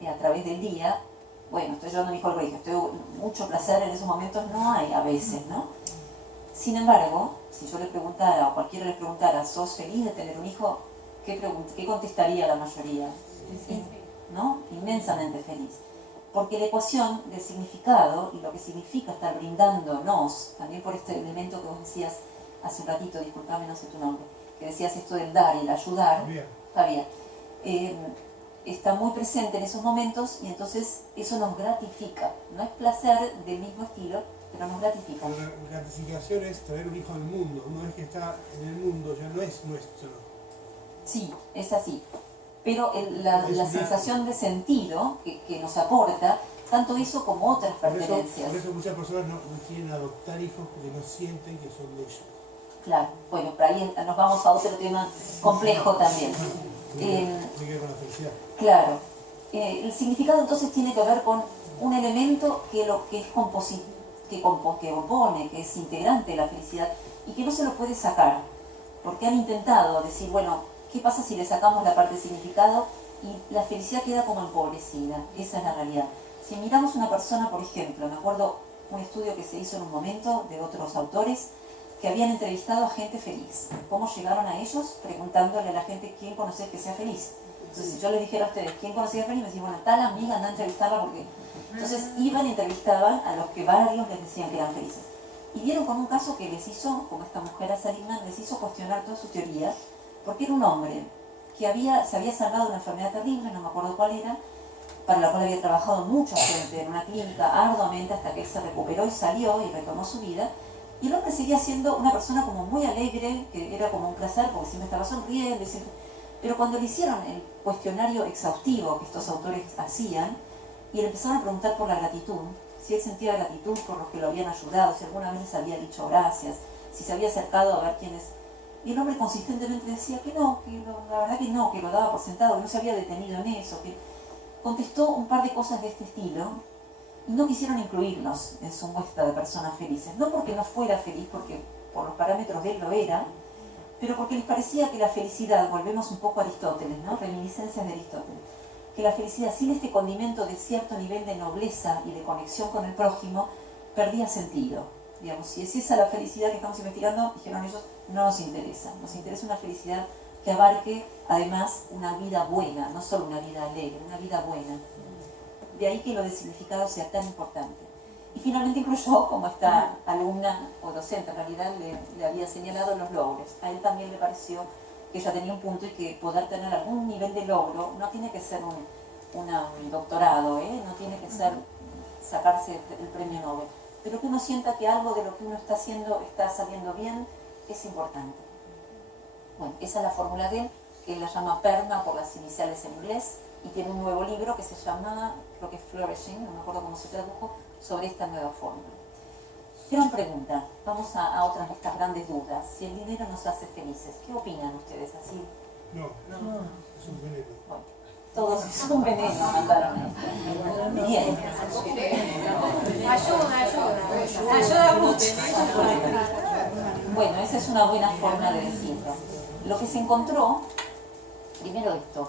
a través del día. Bueno, estoy llevando a mi hijo al colegio, mucho placer en esos momentos no hay a veces, ¿no? Sin embargo, si yo le preguntara o cualquiera le preguntara, ¿sos feliz de tener un hijo? ¿Qué contestaría la mayoría? Sí, ¿no? Inmensamente feliz. Porque la ecuación del significado y lo que significa estar brindándonos, también por este elemento que vos decías hace un ratito, disculpame, no sé tu nombre, que decías esto del dar y el ayudar, Javier, está muy presente en esos momentos y entonces eso nos gratifica. No es placer del mismo estilo, pero nos gratifica. La gratificación es traer un hijo al mundo, una vez que está en el mundo ya no es nuestro. Sí, es así. Pero la sensación de sentido que nos aporta, tanto eso como otras pertenencias. Por eso muchas personas no quieren adoptar hijos porque no sienten que son de ellos. Claro, bueno, por ahí nos vamos a otro tema complejo también. Tiene que ver con la felicidad. Claro. El significado entonces tiene que ver con un elemento que compone, que es integrante de la felicidad y que no se lo puede sacar. Porque han intentado decir, bueno, ¿qué pasa si le sacamos la parte de significado? y la felicidad queda como empobrecida, esa es la realidad. Si miramos una persona, por ejemplo, me acuerdo un estudio que se hizo en un momento de otros autores que habían entrevistado a gente feliz. ¿Cómo llegaron a ellos? Preguntándole a la gente quién conocés que sea feliz. Entonces, si yo les dijera a ustedes quién conocía feliz, me decían, bueno, tal amiga anda a entrevistarla porque... Entonces iban y entrevistaban a los que varios les decían que eran felices. Y dieron con un caso que les hizo, como esta mujer Salimán, les hizo cuestionar toda su teoría, porque era un hombre que se había salvado de una enfermedad terrible, no me acuerdo cuál era, para la cual había trabajado mucha gente en una clínica arduamente hasta que él se recuperó y salió y retomó su vida. Y el hombre seguía siendo una persona como muy alegre, que era como un placer porque siempre estaba sonriendo. Pero cuando le hicieron el cuestionario exhaustivo que estos autores hacían, y le empezaron a preguntar por la gratitud, si él sentía gratitud por los que lo habían ayudado, si alguna vez les había dicho gracias, si se había acercado a ver quiénes... Y el hombre consistentemente decía que no, la verdad que no, que lo daba por sentado, que no se había detenido en eso, que contestó un par de cosas de este estilo y no quisieron incluirnos en su muestra de personas felices. No porque no fuera feliz, porque por los parámetros de él lo era, pero porque les parecía que la felicidad, volvemos un poco a Aristóteles, ¿no? Reminiscencias de Aristóteles, que la felicidad sin este condimento de cierto nivel de nobleza y de conexión con el prójimo perdía sentido. Digamos, si es esa la felicidad que estamos investigando, dijeron ellos, no nos interesa. Nos interesa una felicidad que abarque además una vida buena, no solo una vida alegre, una vida buena. De ahí que lo del significado sea tan importante. Y finalmente incluyó, como esta alumna o docente en realidad le había señalado, los logros. A él también le pareció que ella tenía un punto y que poder tener algún nivel de logro no tiene que ser un doctorado, no tiene que ser sacarse el premio Nobel, pero que uno sienta que algo de lo que uno está haciendo está saliendo bien, es importante. Bueno, esa es la fórmula de él, que él la llama PERMA por las iniciales en inglés, y tiene un nuevo libro que se llama, creo que es Flourishing, no me acuerdo cómo se tradujo, sobre esta nueva fórmula. Gran pregunta, vamos a otras de estas grandes dudas. Si el dinero nos hace felices, ¿qué opinan ustedes así? No, es un veneno. Bueno, todos es un veneno, mandaron. Bien. Ayuda mucho. Bueno, esa es una buena forma de decirlo. Lo que se encontró, primero esto,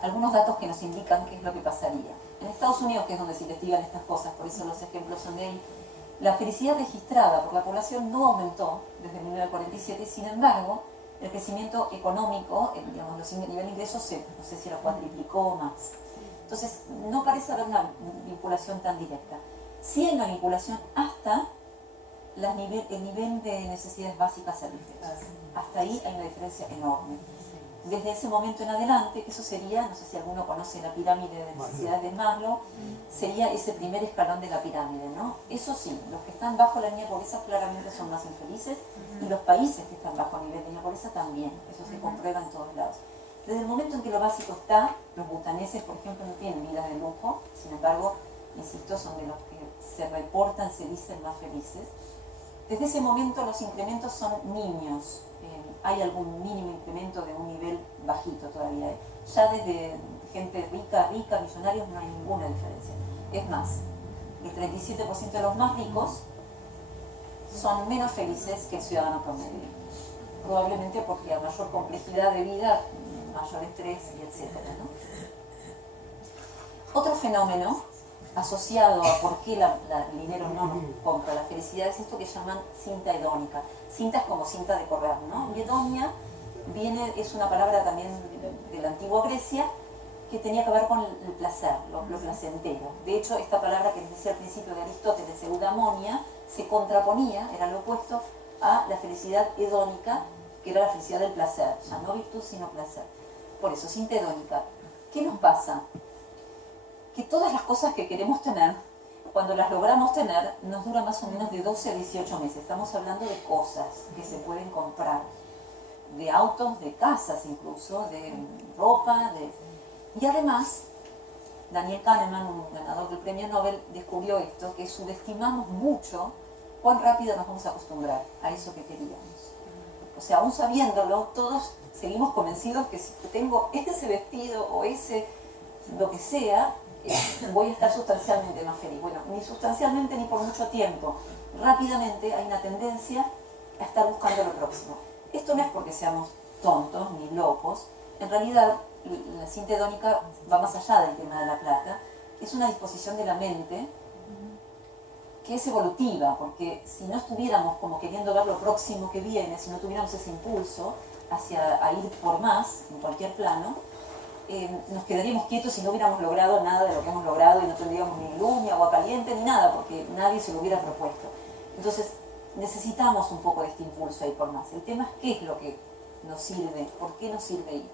algunos datos que nos indican qué es lo que pasaría. En Estados Unidos, que es donde se investigan estas cosas, por eso los ejemplos son de ahí, la felicidad registrada por la población no aumentó desde 1947, sin embargo, el crecimiento económico, digamos, el nivel de ingresos, no sé si lo cuadriplicó o más. Entonces, no parece haber una vinculación tan directa. Sí hay una vinculación hasta el nivel de necesidades básicas satisfechas. Hasta ahí hay una diferencia enorme. Desde ese momento en adelante, que eso sería, no sé si alguno conoce la pirámide de necesidades de Maslow, sería ese primer escalón de la pirámide, ¿no? Eso sí, los que están bajo la línea de pobreza claramente son más infelices, y los países que están bajo el nivel de línea de pobreza también, eso se comprueba en todos lados. Desde el momento en que lo básico está, los butaneses, por ejemplo, no tienen vidas de lujo, sin embargo, insisto, son de los que se reportan, se dicen más felices. Desde ese momento los incrementos son niños. Hay algún mínimo incremento de un nivel bajito todavía. Ya desde gente rica, millonarios, no hay ninguna diferencia. Es más, el 37% de los más ricos son menos felices que el ciudadano promedio. Probablemente porque a mayor complejidad de vida, mayor estrés y etcétera, ¿no? Otro fenómeno asociado a por qué el dinero no compra la felicidad es esto que llaman cinta hedónica. Cinta es como cinta de correr, ¿no? Y hedonia es una palabra también de la antigua Grecia que tenía que ver con el placer, lo placentero. De hecho, esta palabra que les decía al principio de Aristóteles, eudaimonia, se contraponía, era lo opuesto, a la felicidad hedónica, que era la felicidad del placer, ya no virtud sino placer. Por eso, cinta hedónica. ¿Qué nos pasa? Que todas las cosas que queremos tener, cuando las logramos tener, nos dura más o menos de 12 a 18 meses. Estamos hablando de cosas que se pueden comprar, de autos, de casas incluso, de ropa, Y además, Daniel Kahneman, un ganador del premio Nobel, descubrió esto, que subestimamos mucho cuán rápido nos vamos a acostumbrar a eso que queríamos. O sea, aún sabiéndolo, todos seguimos convencidos que si tengo ese vestido o ese lo que sea, voy a estar sustancialmente más feliz. Bueno, ni sustancialmente ni por mucho tiempo. Rápidamente hay una tendencia a estar buscando lo próximo. Esto no es porque seamos tontos ni locos. En realidad, la cinta hedónica va más allá del tema de la plata, es una disposición de la mente que es evolutiva, porque si no estuviéramos como queriendo ver lo próximo que viene, si no tuviéramos ese impulso hacia a ir por más en cualquier plano, nos quedaríamos quietos si no hubiéramos logrado nada de lo que hemos logrado y no tendríamos ni luz, ni agua caliente, ni nada, porque nadie se lo hubiera propuesto. Entonces necesitamos un poco de este impulso a ir por más. El tema es qué es lo que nos sirve, por qué nos sirve ir.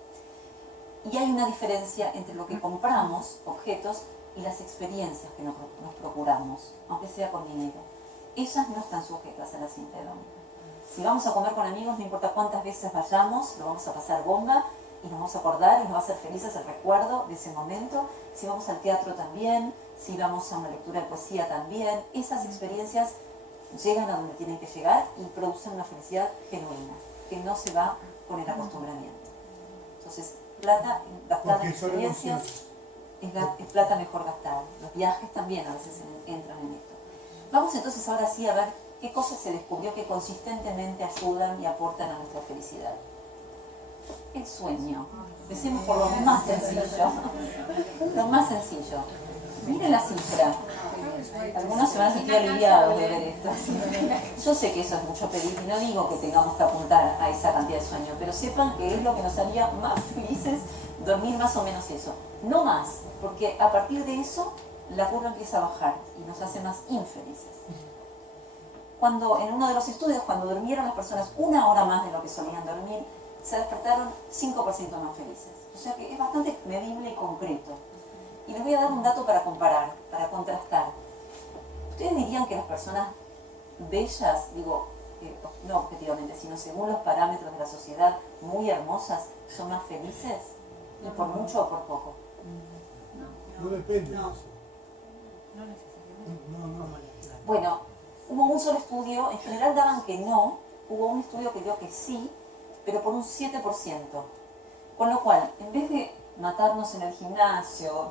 Y hay una diferencia entre lo que compramos, objetos, y las experiencias que nos procuramos, aunque sea con dinero. Esas no están sujetas a la cinta hedónica. Si vamos a comer con amigos, no importa cuántas veces vayamos, lo vamos a pasar bomba y nos vamos a acordar y nos va a hacer felices el recuerdo de ese momento. Si vamos al teatro también, si vamos a una lectura de poesía también, esas experiencias llegan a donde tienen que llegar y producen una felicidad genuina, que no se va con el acostumbramiento. Entonces, plata gastada en experiencias es plata mejor gastada. Los viajes también a veces entran en esto. Vamos entonces ahora sí a ver qué cosas se descubrió que consistentemente ayudan y aportan a nuestra felicidad. El sueño. Empecemos por lo más sencillo. Lo más sencillo. Miren la cifra. Algunos se van a sentir aliviados de ver esto. Yo sé que eso es mucho pedir y no digo que tengamos que apuntar a esa cantidad de sueño, pero sepan que es lo que nos haría más felices dormir más o menos eso. No más, porque a partir de eso la curva empieza a bajar y nos hace más infelices. Cuando en uno de los estudios, cuando durmieron las personas 1 hora más de lo que solían dormir, se despertaron 5% más felices. O sea que es bastante medible y concreto. Y les voy a dar un dato para comparar, para contrastar. ¿Ustedes dirían que las personas bellas, digo, no objetivamente, sino según los parámetros de la sociedad, muy hermosas, son más felices? ¿Y por mucho o por poco? No depende de No. eso. No. Bueno, hubo un solo estudio, en general daban que no, hubo un estudio que dio que sí, pero por un 7%. Con lo cual, en vez de matarnos en el gimnasio,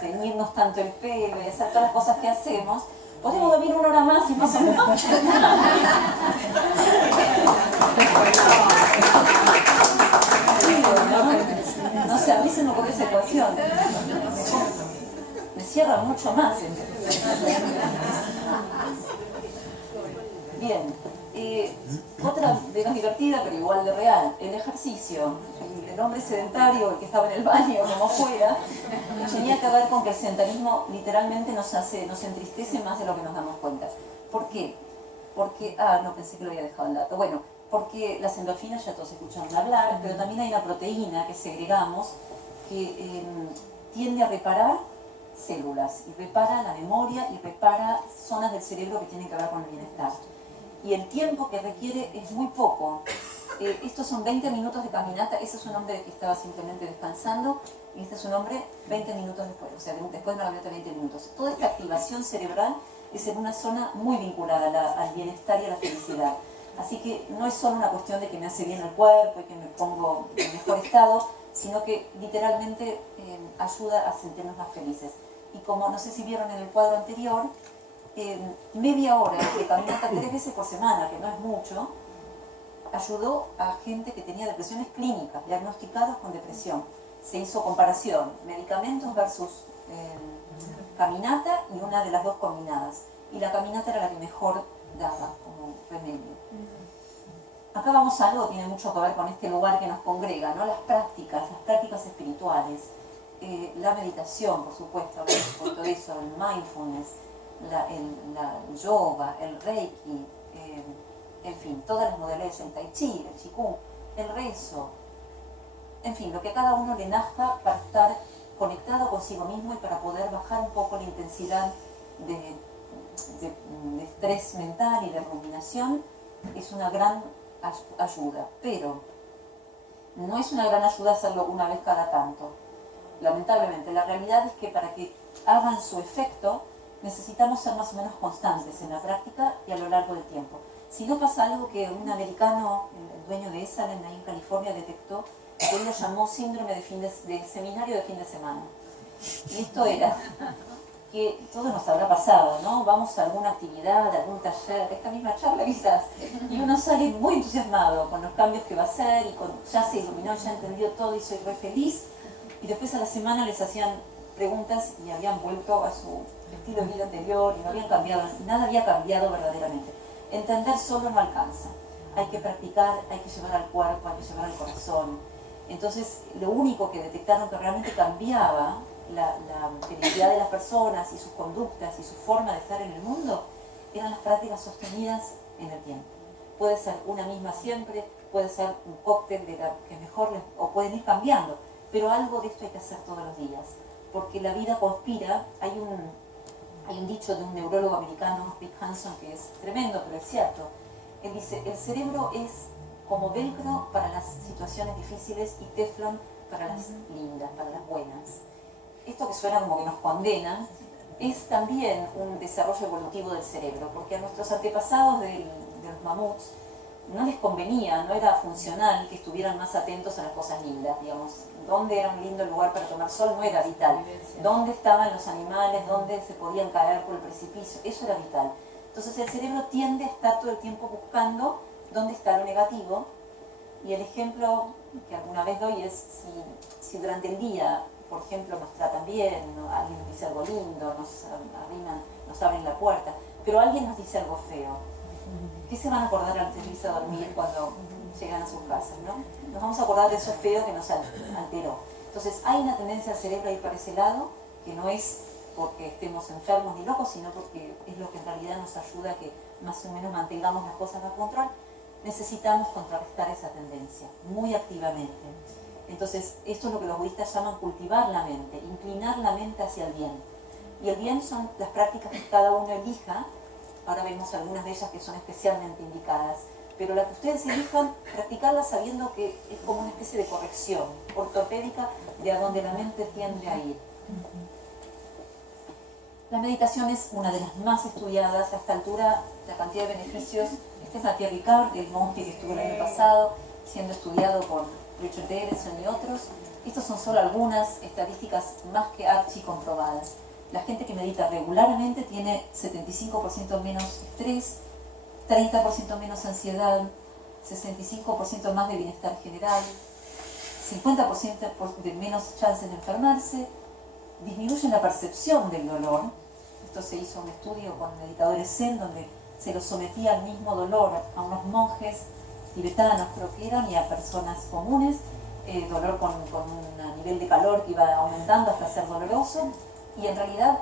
teñirnos tanto el pelo y hacer todas las cosas que hacemos, podemos dormir 1 hora más y más o menos. No sé, a mí se me ocurrió esa ecuación. Me cierra mucho más. Bien, otra menos divertida pero igual de real, el ejercicio. El hombre sedentario, el que estaba en el baño, como fuera, tenía que ver con que el sedentarismo literalmente nos entristece más de lo que nos damos cuenta. ¿Por qué? Porque, no, pensé que lo había dejado el dato. Bueno, porque las endorfinas ya todos escucharon hablar, pero también hay una proteína que segregamos que tiende a reparar células, y repara la memoria y repara zonas del cerebro que tienen que ver con el bienestar. Y el tiempo que requiere es muy poco. Estos son 20 minutos de caminata. Ese es un hombre que estaba simplemente descansando y este es un hombre 20 minutos después, o sea, después de una caminata 20 minutos. Toda esta activación cerebral es en una zona muy vinculada al bienestar y a la felicidad. Así que no es solo una cuestión de que me hace bien el cuerpo y que me pongo en mejor estado, sino que literalmente ayuda a sentirnos más felices. Y como no sé si vieron en el cuadro anterior, media hora de caminata 3 veces por semana, que no es mucho, ayudó a gente que tenía depresiones clínicas, diagnosticados con depresión. Se hizo comparación, medicamentos versus caminata y una de las dos combinadas. Y la caminata era la que mejor daba como remedio. Acá vamos a algo que tiene mucho que ver con este lugar que nos congrega, ¿no? Las prácticas espirituales, la meditación, por supuesto, hablamos con todo eso, el mindfulness, el yoga, el reiki, en fin, todas las modalidades, el tai chi, el qigong, el rezo, en fin, lo que a cada uno le nazca para estar conectado consigo mismo y para poder bajar un poco la intensidad de estrés mental y de ruminación, es una gran ayuda, pero no es una gran ayuda hacerlo una vez cada tanto. Lamentablemente, la realidad es que para que hagan su efecto necesitamos ser más o menos constantes en la práctica y a lo largo del tiempo. Si no pasa algo que un americano, el dueño de Esalen ahí en California, detectó, que él lo llamó síndrome de seminario de fin de semana. Y esto era que todo nos habrá pasado, ¿no? Vamos a alguna actividad, a algún taller, esta misma charla quizás, y uno sale muy entusiasmado con los cambios que va a hacer y ya se iluminó, ya entendió todo y soy re feliz, y después a la semana les hacían preguntas y habían vuelto a su estilo de vida anterior y no habían cambiado, nada había cambiado verdaderamente. Entender solo no alcanza, hay que practicar, hay que llevar al cuerpo, hay que llevar al corazón. Entonces lo único que detectaron que realmente cambiaba la felicidad de las personas y sus conductas y su forma de estar en el mundo eran las prácticas sostenidas en el tiempo. Puede ser una misma siempre, puede ser un cóctel de la que mejor o pueden ir cambiando, pero algo de esto hay que hacer todos los días, porque la vida conspira. Hay un dicho de un neurólogo americano, Rick Hanson, que es tremendo, pero es cierto. Él dice, el cerebro es como velcro para las situaciones difíciles y teflón para las lindas, para las buenas. Esto que suena como que nos condena, es también un desarrollo evolutivo del cerebro, porque a nuestros antepasados de los mamuts no les convenía, no era funcional que estuvieran más atentos a las cosas lindas, digamos. Dónde era un lindo lugar para tomar sol no era vital. Dónde estaban los animales, dónde se podían caer por el precipicio, eso era vital. Entonces el cerebro tiende a estar todo el tiempo buscando dónde está lo negativo, y el ejemplo que alguna vez doy es si durante el día, por ejemplo, nos tratan bien, alguien nos dice algo lindo, nos abren la puerta, pero alguien nos dice algo feo, ¿qué se van a acordar antes de irse a dormir cuando llegan a sus casas, ¿no? Nos vamos a acordar de eso feo que nos alteró. Entonces hay una tendencia al cerebro a ir para ese lado, que no es porque estemos enfermos ni locos, sino porque es lo que en realidad nos ayuda a que más o menos mantengamos las cosas bajo control. Necesitamos contrarrestar esa tendencia muy activamente. Entonces esto es lo que los budistas llaman cultivar la mente, inclinar la mente hacia el bien. Y el bien son las prácticas que cada uno elija. Ahora vemos algunas de ellas que son especialmente indicadas, pero la que ustedes elijan, practicarla sabiendo que es como una especie de corrección ortopédica de a donde la mente tiende a ir. La meditación es una de las más estudiadas. A esta altura, la cantidad de beneficios. Este es Mathieu Ricard, el monje que estuvo el año pasado, siendo estudiado por Richard Davidson y otros. Estas son solo algunas estadísticas más que archi comprobadas. La gente que medita regularmente tiene 75% menos estrés, 30% menos ansiedad, 65% más de bienestar general, 50% de menos chances de enfermarse, disminuyen la percepción del dolor. Esto se hizo un estudio con meditadores zen donde se los sometía al mismo dolor a unos monjes tibetanos, creo que eran, y a personas comunes, dolor con un nivel de calor que iba aumentando hasta ser doloroso, y en realidad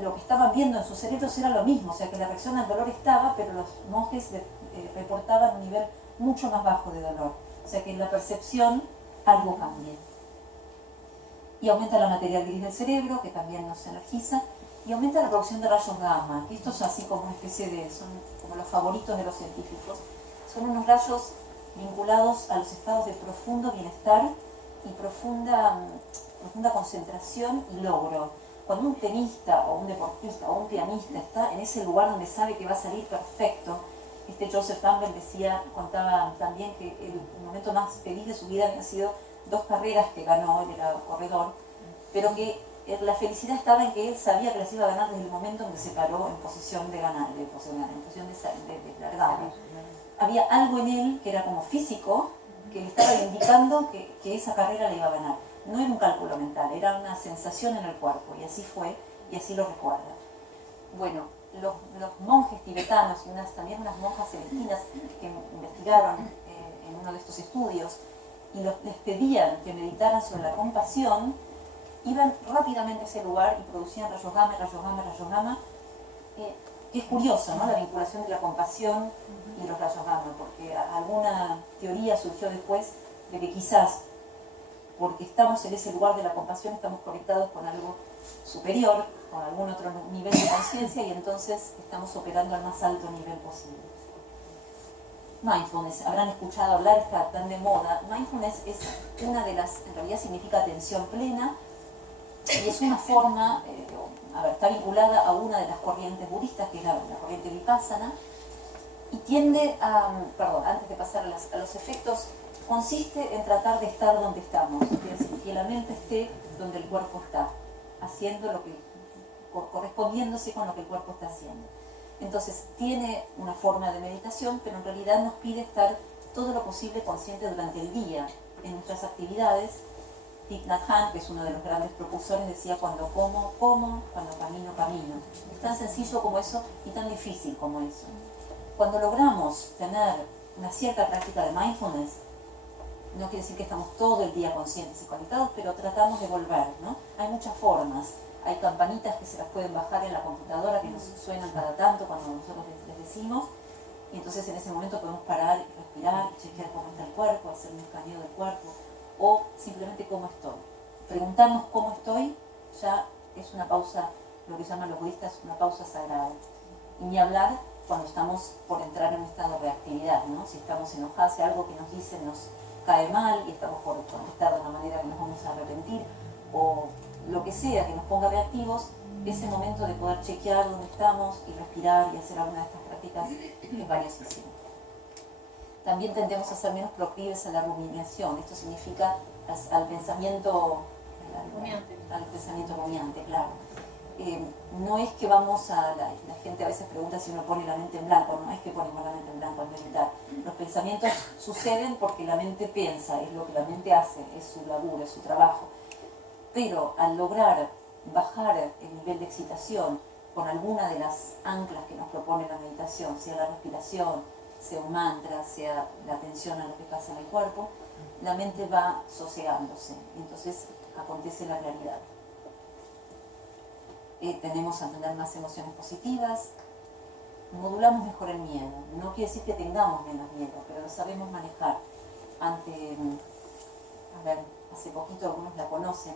lo que estaban viendo en sus cerebros era lo mismo, o sea que la reacción al dolor estaba, pero los monjes reportaban un nivel mucho más bajo de dolor, o sea que en la percepción algo cambia. Y aumenta la material gris del cerebro, que también nos energiza, y aumenta la producción de rayos gamma, que estos así como una especie de, son como los favoritos de los científicos, son unos rayos vinculados a los estados de profundo bienestar y profunda concentración y logro. Cuando un tenista o un deportista o un pianista está en ese lugar donde sabe que va a salir perfecto, Joseph Campbell contaba también que el momento más feliz de su vida había sido 2 carreras que ganó, él era corredor, pero que la felicidad estaba en que él sabía que las iba a ganar desde el momento en que se paró en posición de ganar, en posición de largada. Había algo en él que era como físico, que le estaba indicando que esa carrera la iba a ganar. No era un cálculo mental, era una sensación en el cuerpo, y así fue, y así lo recuerda. Bueno, los monjes tibetanos y también unas monjas celestinas que investigaron en uno de estos estudios, y les pedían que meditaran sobre la compasión, iban rápidamente a ese lugar y producían rayos gamma, rayos gamma, rayos gamma. Es curioso, ¿no?, la vinculación de la compasión y los rayos gamma, porque alguna teoría surgió después de que quizás porque estamos en ese lugar de la compasión estamos conectados con algo superior, con algún otro nivel de conciencia, y entonces estamos operando al más alto nivel posible. Mindfulness, habrán escuchado hablar, está tan de moda. Mindfulness es una de las, en realidad significa atención plena, y es una forma, está vinculada a una de las corrientes budistas, que es la corriente Vipassana, y tiende a, antes de pasar a los efectos, consiste en tratar de estar donde estamos, es decir, que la mente esté donde el cuerpo está, haciendo lo que, correspondiéndose con lo que el cuerpo está haciendo. Entonces tiene una forma de meditación, pero en realidad nos pide estar todo lo posible consciente durante el día, en nuestras actividades, Thich Nhat Hanh, que es uno de los grandes propulsores, decía: cuando como, como, cuando camino, camino. Es tan sencillo como eso y tan difícil como eso. Cuando logramos tener una cierta práctica de mindfulness, no quiere decir que estamos todo el día conscientes y conectados, pero tratamos de volver, ¿no? Hay muchas formas. Hay campanitas que se las pueden bajar en la computadora que nos suenan cada tanto cuando nosotros les decimos, y entonces en ese momento podemos parar, respirar, chequear cómo está el cuerpo, hacer un escaneo del cuerpo, o simplemente cómo estoy. Preguntarnos cómo estoy ya es una pausa, lo que llaman los budistas una pausa sagrada. Y ni hablar cuando estamos por entrar en un estado de reactividad, ¿no? Si estamos enojados, si algo que nos dicen nos cae mal y estamos por contestar de una manera que nos vamos a arrepentir, o lo que sea que nos ponga reactivos, ese momento de poder chequear dónde estamos y respirar y hacer alguna de estas prácticas es valiosísimo. También tendemos a ser menos proclives a la rumiación. Esto significa al pensamiento rumiante, claro. No es que vamos a... La gente a veces pregunta si uno pone la mente en blanco. No es que ponemos la mente en blanco al meditar. Los pensamientos suceden porque la mente piensa, es lo que la mente hace, es su laburo, es su trabajo. Pero al lograr bajar el nivel de excitación con alguna de las anclas que nos propone la meditación, sea la respiración, sea un mantra, sea la atención a lo que pasa en el cuerpo, la mente va sosegándose, entonces acontece la claridad. Tendemos a tener más emociones positivas, modulamos mejor el miedo. No quiere decir que tengamos menos miedo, pero lo sabemos manejar. Hace poquito algunos la conocen,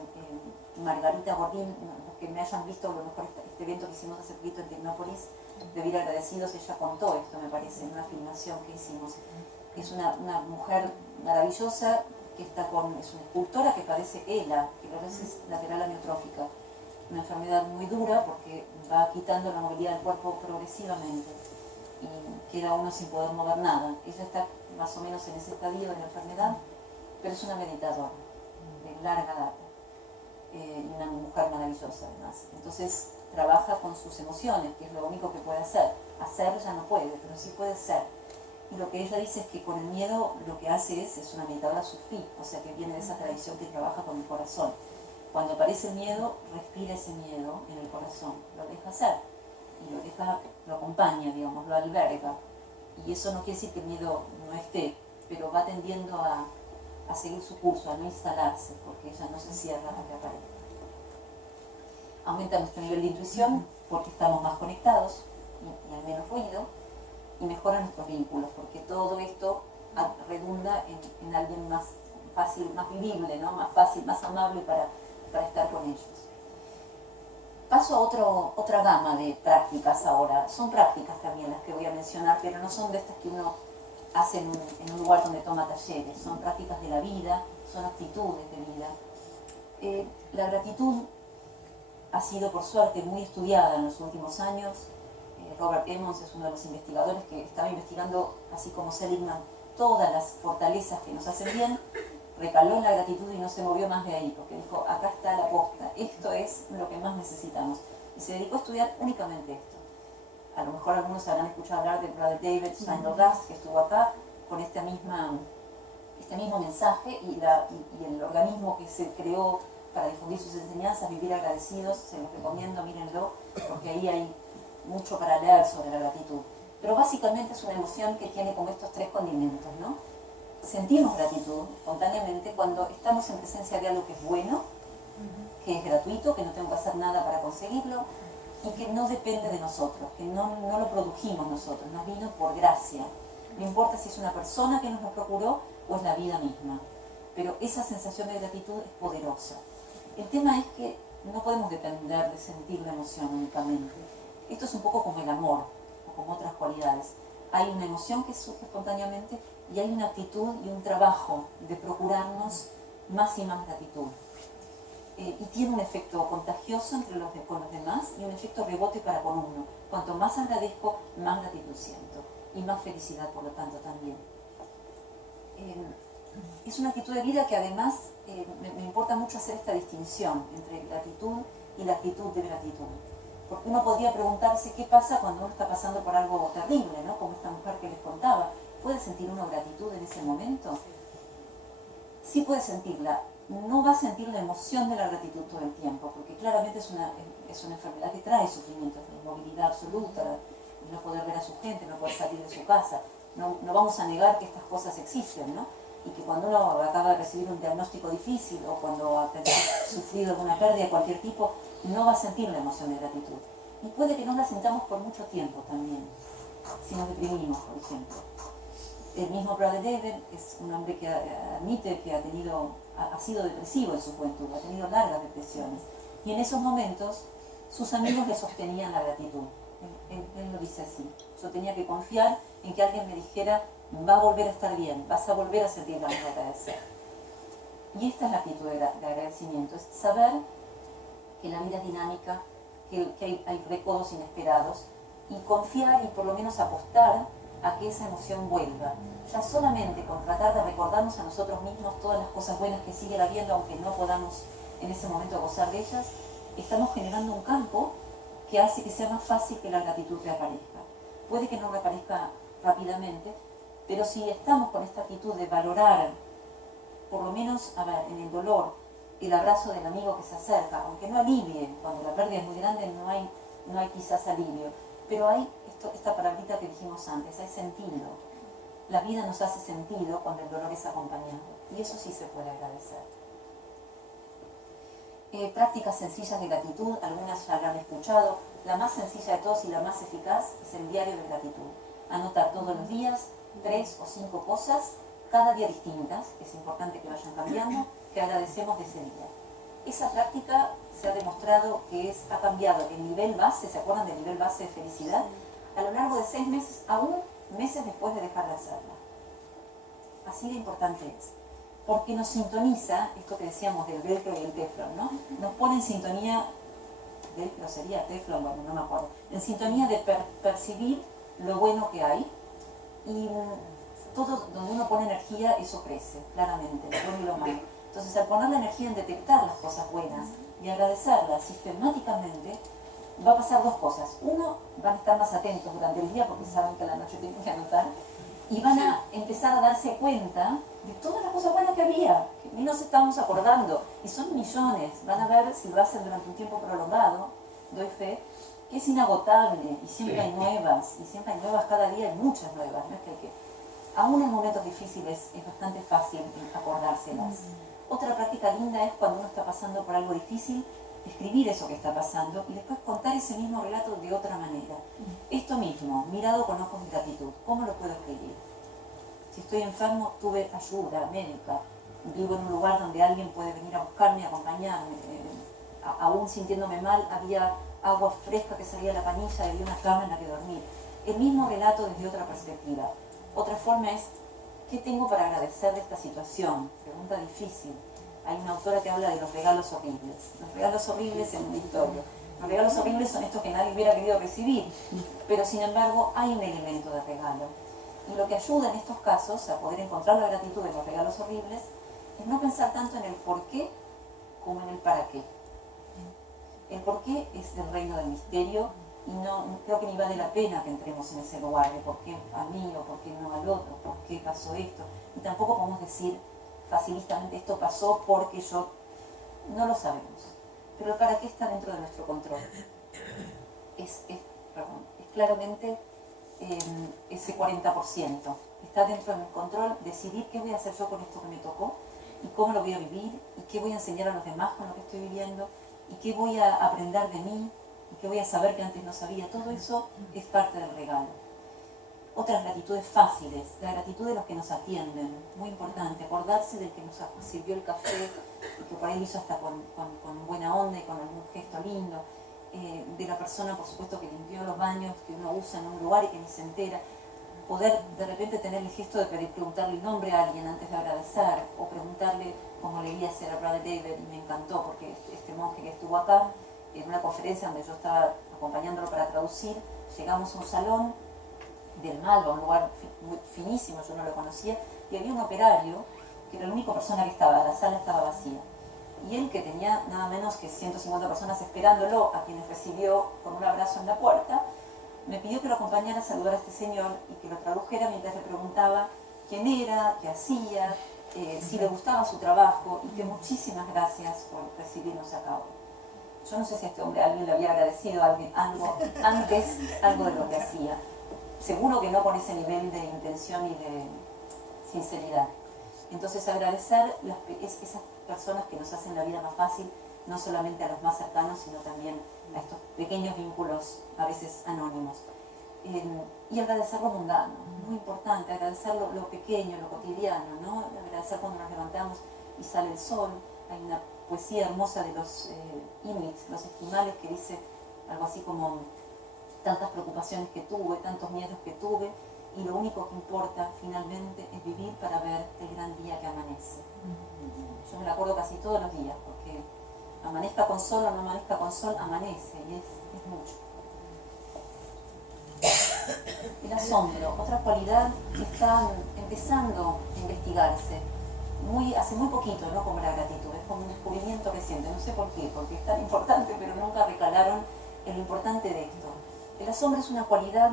Margarita Gordín, los que me hayan visto a lo mejor este evento que hicimos hace poquito en Tecnópolis, de Vivir Agradecidos, ella contó esto, me parece, en una filmación que hicimos. Es una mujer maravillosa que es una escultora que padece ELA, esclerosis lateral amiotrófica, una enfermedad muy dura porque va quitando la movilidad del cuerpo progresivamente y queda uno sin poder mover nada. Ella está más o menos en ese estadio de la enfermedad, pero es una meditadora de larga data, y una mujer maravillosa además. Entonces trabaja con sus emociones, que es lo único que puede hacer. Hacer ya no puede, pero sí puede ser. Y lo que ella dice es que con el miedo lo que hace es una meditadora sufí, o sea que viene de esa tradición que trabaja con el corazón. Cuando aparece el miedo, respira ese miedo en el corazón, lo deja hacer y lo acompaña, digamos, lo alberga. Y eso no quiere decir que el miedo no esté, pero va tendiendo a seguir su curso, a no instalarse, porque ella no se cierra a que aparezca. Aumenta nuestro nivel de intuición porque estamos más conectados y hay menos ruido, y mejora nuestros vínculos, porque todo esto redunda en alguien más fácil, más vivible, ¿no? Más fácil, más amable para estar con ellos. Paso a otra gama de prácticas ahora. Son prácticas también las que voy a mencionar, pero no son de estas que uno hace en un lugar donde toma talleres. Son prácticas de la vida, son actitudes de vida. La gratitud ha sido, por suerte, muy estudiada en los últimos años. Robert Emmons es uno de los investigadores que estaba investigando, así como Seligman, todas las fortalezas que nos hacen bien. Recaló en la gratitud y no se movió más de ahí, porque dijo, acá está la posta, esto es lo que más necesitamos. Y se dedicó a estudiar únicamente esto. A lo mejor algunos habrán escuchado hablar de Brother David Steindl-Rast, que estuvo acá con este mismo mensaje, y el organismo que se creó para difundir sus enseñanzas, Vivir Agradecidos, se los recomiendo, mírenlo, porque ahí hay mucho para leer sobre la gratitud. Pero básicamente es una emoción que tiene como estos tres condimentos, ¿no? Sentimos gratitud espontáneamente cuando estamos en presencia de algo que es bueno, que es gratuito, que no tengo que hacer nada para conseguirlo y que no depende de nosotros, que no lo produjimos nosotros, nos vino por gracia. No importa si es una persona que nos lo procuró o es la vida misma, pero esa sensación de gratitud es poderosa. El tema es que no podemos depender de sentir la emoción únicamente. Esto es un poco como el amor o como otras cualidades. Hay una emoción que surge espontáneamente y hay una actitud y un trabajo de procurarnos más y más gratitud. Y tiene un efecto contagioso con los demás y un efecto rebote para con uno. Cuanto más agradezco, más gratitud siento y más felicidad, por lo tanto, también. Es una actitud de vida que además me importa mucho hacer esta distinción entre gratitud y la actitud de gratitud. Porque uno podría preguntarse qué pasa cuando uno está pasando por algo terrible, ¿no? Como esta mujer que les contaba. ¿Puede sentir uno gratitud en ese momento? Sí puede sentirla. no va a sentir la emoción de la gratitud todo el tiempo, porque claramente es una enfermedad que trae sufrimientos, la inmovilidad absoluta, no poder ver a su gente, no poder salir de su casa. No vamos a negar que estas cosas existen, ¿no? Y que cuando uno acaba de recibir un diagnóstico difícil o cuando ha sufrido alguna pérdida de cualquier tipo, no va a sentir la emoción de gratitud. Y puede que no la sintamos por mucho tiempo también, si nos deprimimos, por ejemplo. El mismo Brother David es un hombre que admite que ha sido depresivo en su juventud, ha tenido largas depresiones. Y en esos momentos sus amigos le sostenían la gratitud. Él lo dice así: yo tenía que confiar en que alguien me dijera, va a volver a estar bien, vas a volver a sentir ganas de agradecer. Y esta es la actitud de agradecimiento, es saber que la vida es dinámica, que hay recodos inesperados, y confiar y por lo menos apostar a que esa emoción vuelva. Ya solamente con tratar de recordarnos a nosotros mismos todas las cosas buenas que siguen habiendo, aunque no podamos en ese momento gozar de ellas, estamos generando un campo que hace que sea más fácil que la gratitud reaparezca. Puede que no reaparezca rápidamente, pero si estamos con esta actitud de valorar, por lo menos, en el dolor, el abrazo del amigo que se acerca, aunque no alivie, cuando la pérdida es muy grande no hay quizás alivio, pero hay esta palabrita que dijimos antes, hay sentido. La vida nos hace sentido cuando el dolor es acompañado, y eso sí se puede agradecer. Prácticas sencillas de gratitud, algunas ya habrán escuchado. La más sencilla de todas y la más eficaz es el diario de gratitud. Anotar todos los días 3 o 5 cosas, cada día distintas, es importante que vayan cambiando, que agradecemos de ese día. Esa práctica se ha demostrado que ha cambiado el nivel base, ¿se acuerdan del nivel base de felicidad? A lo largo de 6 meses, aún meses después de dejar de hacerla. Así de importante es. Porque nos sintoniza, esto que decíamos del velcro y el teflón, ¿no? Nos pone en sintonía, velcro sería teflón, bueno, no me acuerdo, en sintonía de percibir lo bueno que hay, y todo donde uno pone energía, eso crece, claramente, lo bueno y lo malo. Entonces, al poner la energía en detectar las cosas buenas y agradecerlas sistemáticamente, va a pasar 2 cosas. Uno, van a estar más atentos durante el día porque saben que a la noche tienen que anotar, y van a empezar a darse cuenta de todas las cosas buenas que había, que ni nos estábamos acordando, y son millones. Van a ver, si lo hacen durante un tiempo prolongado, doy fe, que es inagotable, y siempre hay nuevas, cada día hay muchas nuevas, no es que aún en momentos difíciles es bastante fácil acordárselas. Otra práctica linda es cuando uno está pasando por algo difícil, escribir eso que está pasando y después contar ese mismo relato de otra manera. Esto mismo, mirado con ojos de gratitud. ¿Cómo lo puedo escribir? Si estoy enfermo, tuve ayuda médica. Vivo en un lugar donde alguien puede venir a buscarme, acompañarme. Aún sintiéndome mal, había agua fresca que salía de la canilla y había una cama en la que dormir. El mismo relato desde otra perspectiva. Otra forma es, ¿qué tengo para agradecer de esta situación? Pregunta difícil. Hay una autora que habla de los regalos horribles. Los regalos horribles en un editorio. Los regalos horribles son estos que nadie hubiera querido recibir, pero sin embargo hay un elemento de regalo. Y lo que ayuda en estos casos a poder encontrar la gratitud de los regalos horribles es no pensar tanto en el por qué como en el para qué. El por qué es el reino del misterio y no creo que ni vale la pena que entremos en ese lugar de por qué a mí o por qué no al otro, por qué pasó esto. Y tampoco podemos decir facilistamente esto pasó porque yo, no lo sabemos. Pero el para qué está dentro de nuestro control. Es claramente ese 40%. Está dentro de mi control decidir qué voy a hacer yo con esto que me tocó y cómo lo voy a vivir y qué voy a enseñar a los demás con lo que estoy viviendo y qué voy a aprender de mí y qué voy a saber que antes no sabía. Todo eso es parte del regalo. Otras gratitudes fáciles, la gratitud de los que nos atienden, muy importante, acordarse del que nos sirvió el café y que por ahí lo hizo hasta con buena onda y con algún gesto lindo, de la persona, por supuesto, que limpió los baños que uno usa en un lugar y que ni se entera, poder de repente tener el gesto de preguntarle el nombre a alguien antes de agradecer, o preguntarle, como leí hacer a Brother David, y me encantó porque este monje que estuvo acá, en una conferencia donde yo estaba acompañándolo para traducir, llegamos a un salón del Malva, un lugar muy finísimo, yo no lo conocía, y había un operario que era la única persona que estaba, la sala estaba vacía. Y él, que tenía nada menos que 150 personas esperándolo, a quienes recibió con un abrazo en la puerta, me pidió que lo acompañara a saludar a este señor y que lo tradujera mientras le preguntaba quién era, qué hacía, si le gustaba su trabajo y que muchísimas gracias por recibirnos acá hoy. Yo no sé si a este hombre alguien le había agradecido algo antes, algo de lo que hacía. Seguro que no con ese nivel de intención y de sinceridad. Entonces agradecer esas personas que nos hacen la vida más fácil, no solamente a los más cercanos, sino también a estos pequeños vínculos, a veces anónimos. Y agradecer lo mundano, muy importante, agradecer lo pequeño, lo cotidiano, ¿no? Agradecer cuando nos levantamos y sale el sol. Hay una poesía hermosa de los inuits, los esquimales, que dice algo así como: tantas preocupaciones que tuve, tantos miedos que tuve, y lo único que importa finalmente es vivir para ver el gran día que amanece. Yo me lo acuerdo casi todos los días, porque amanezca con sol o no amanezca con sol, amanece, y es mucho. El asombro, otra cualidad que está empezando a investigarse, hace muy poquito, ¿no? Como la gratitud, es como un descubrimiento reciente, no sé por qué, porque es tan importante, pero nunca recalaron en lo importante de esto. El asombro es una cualidad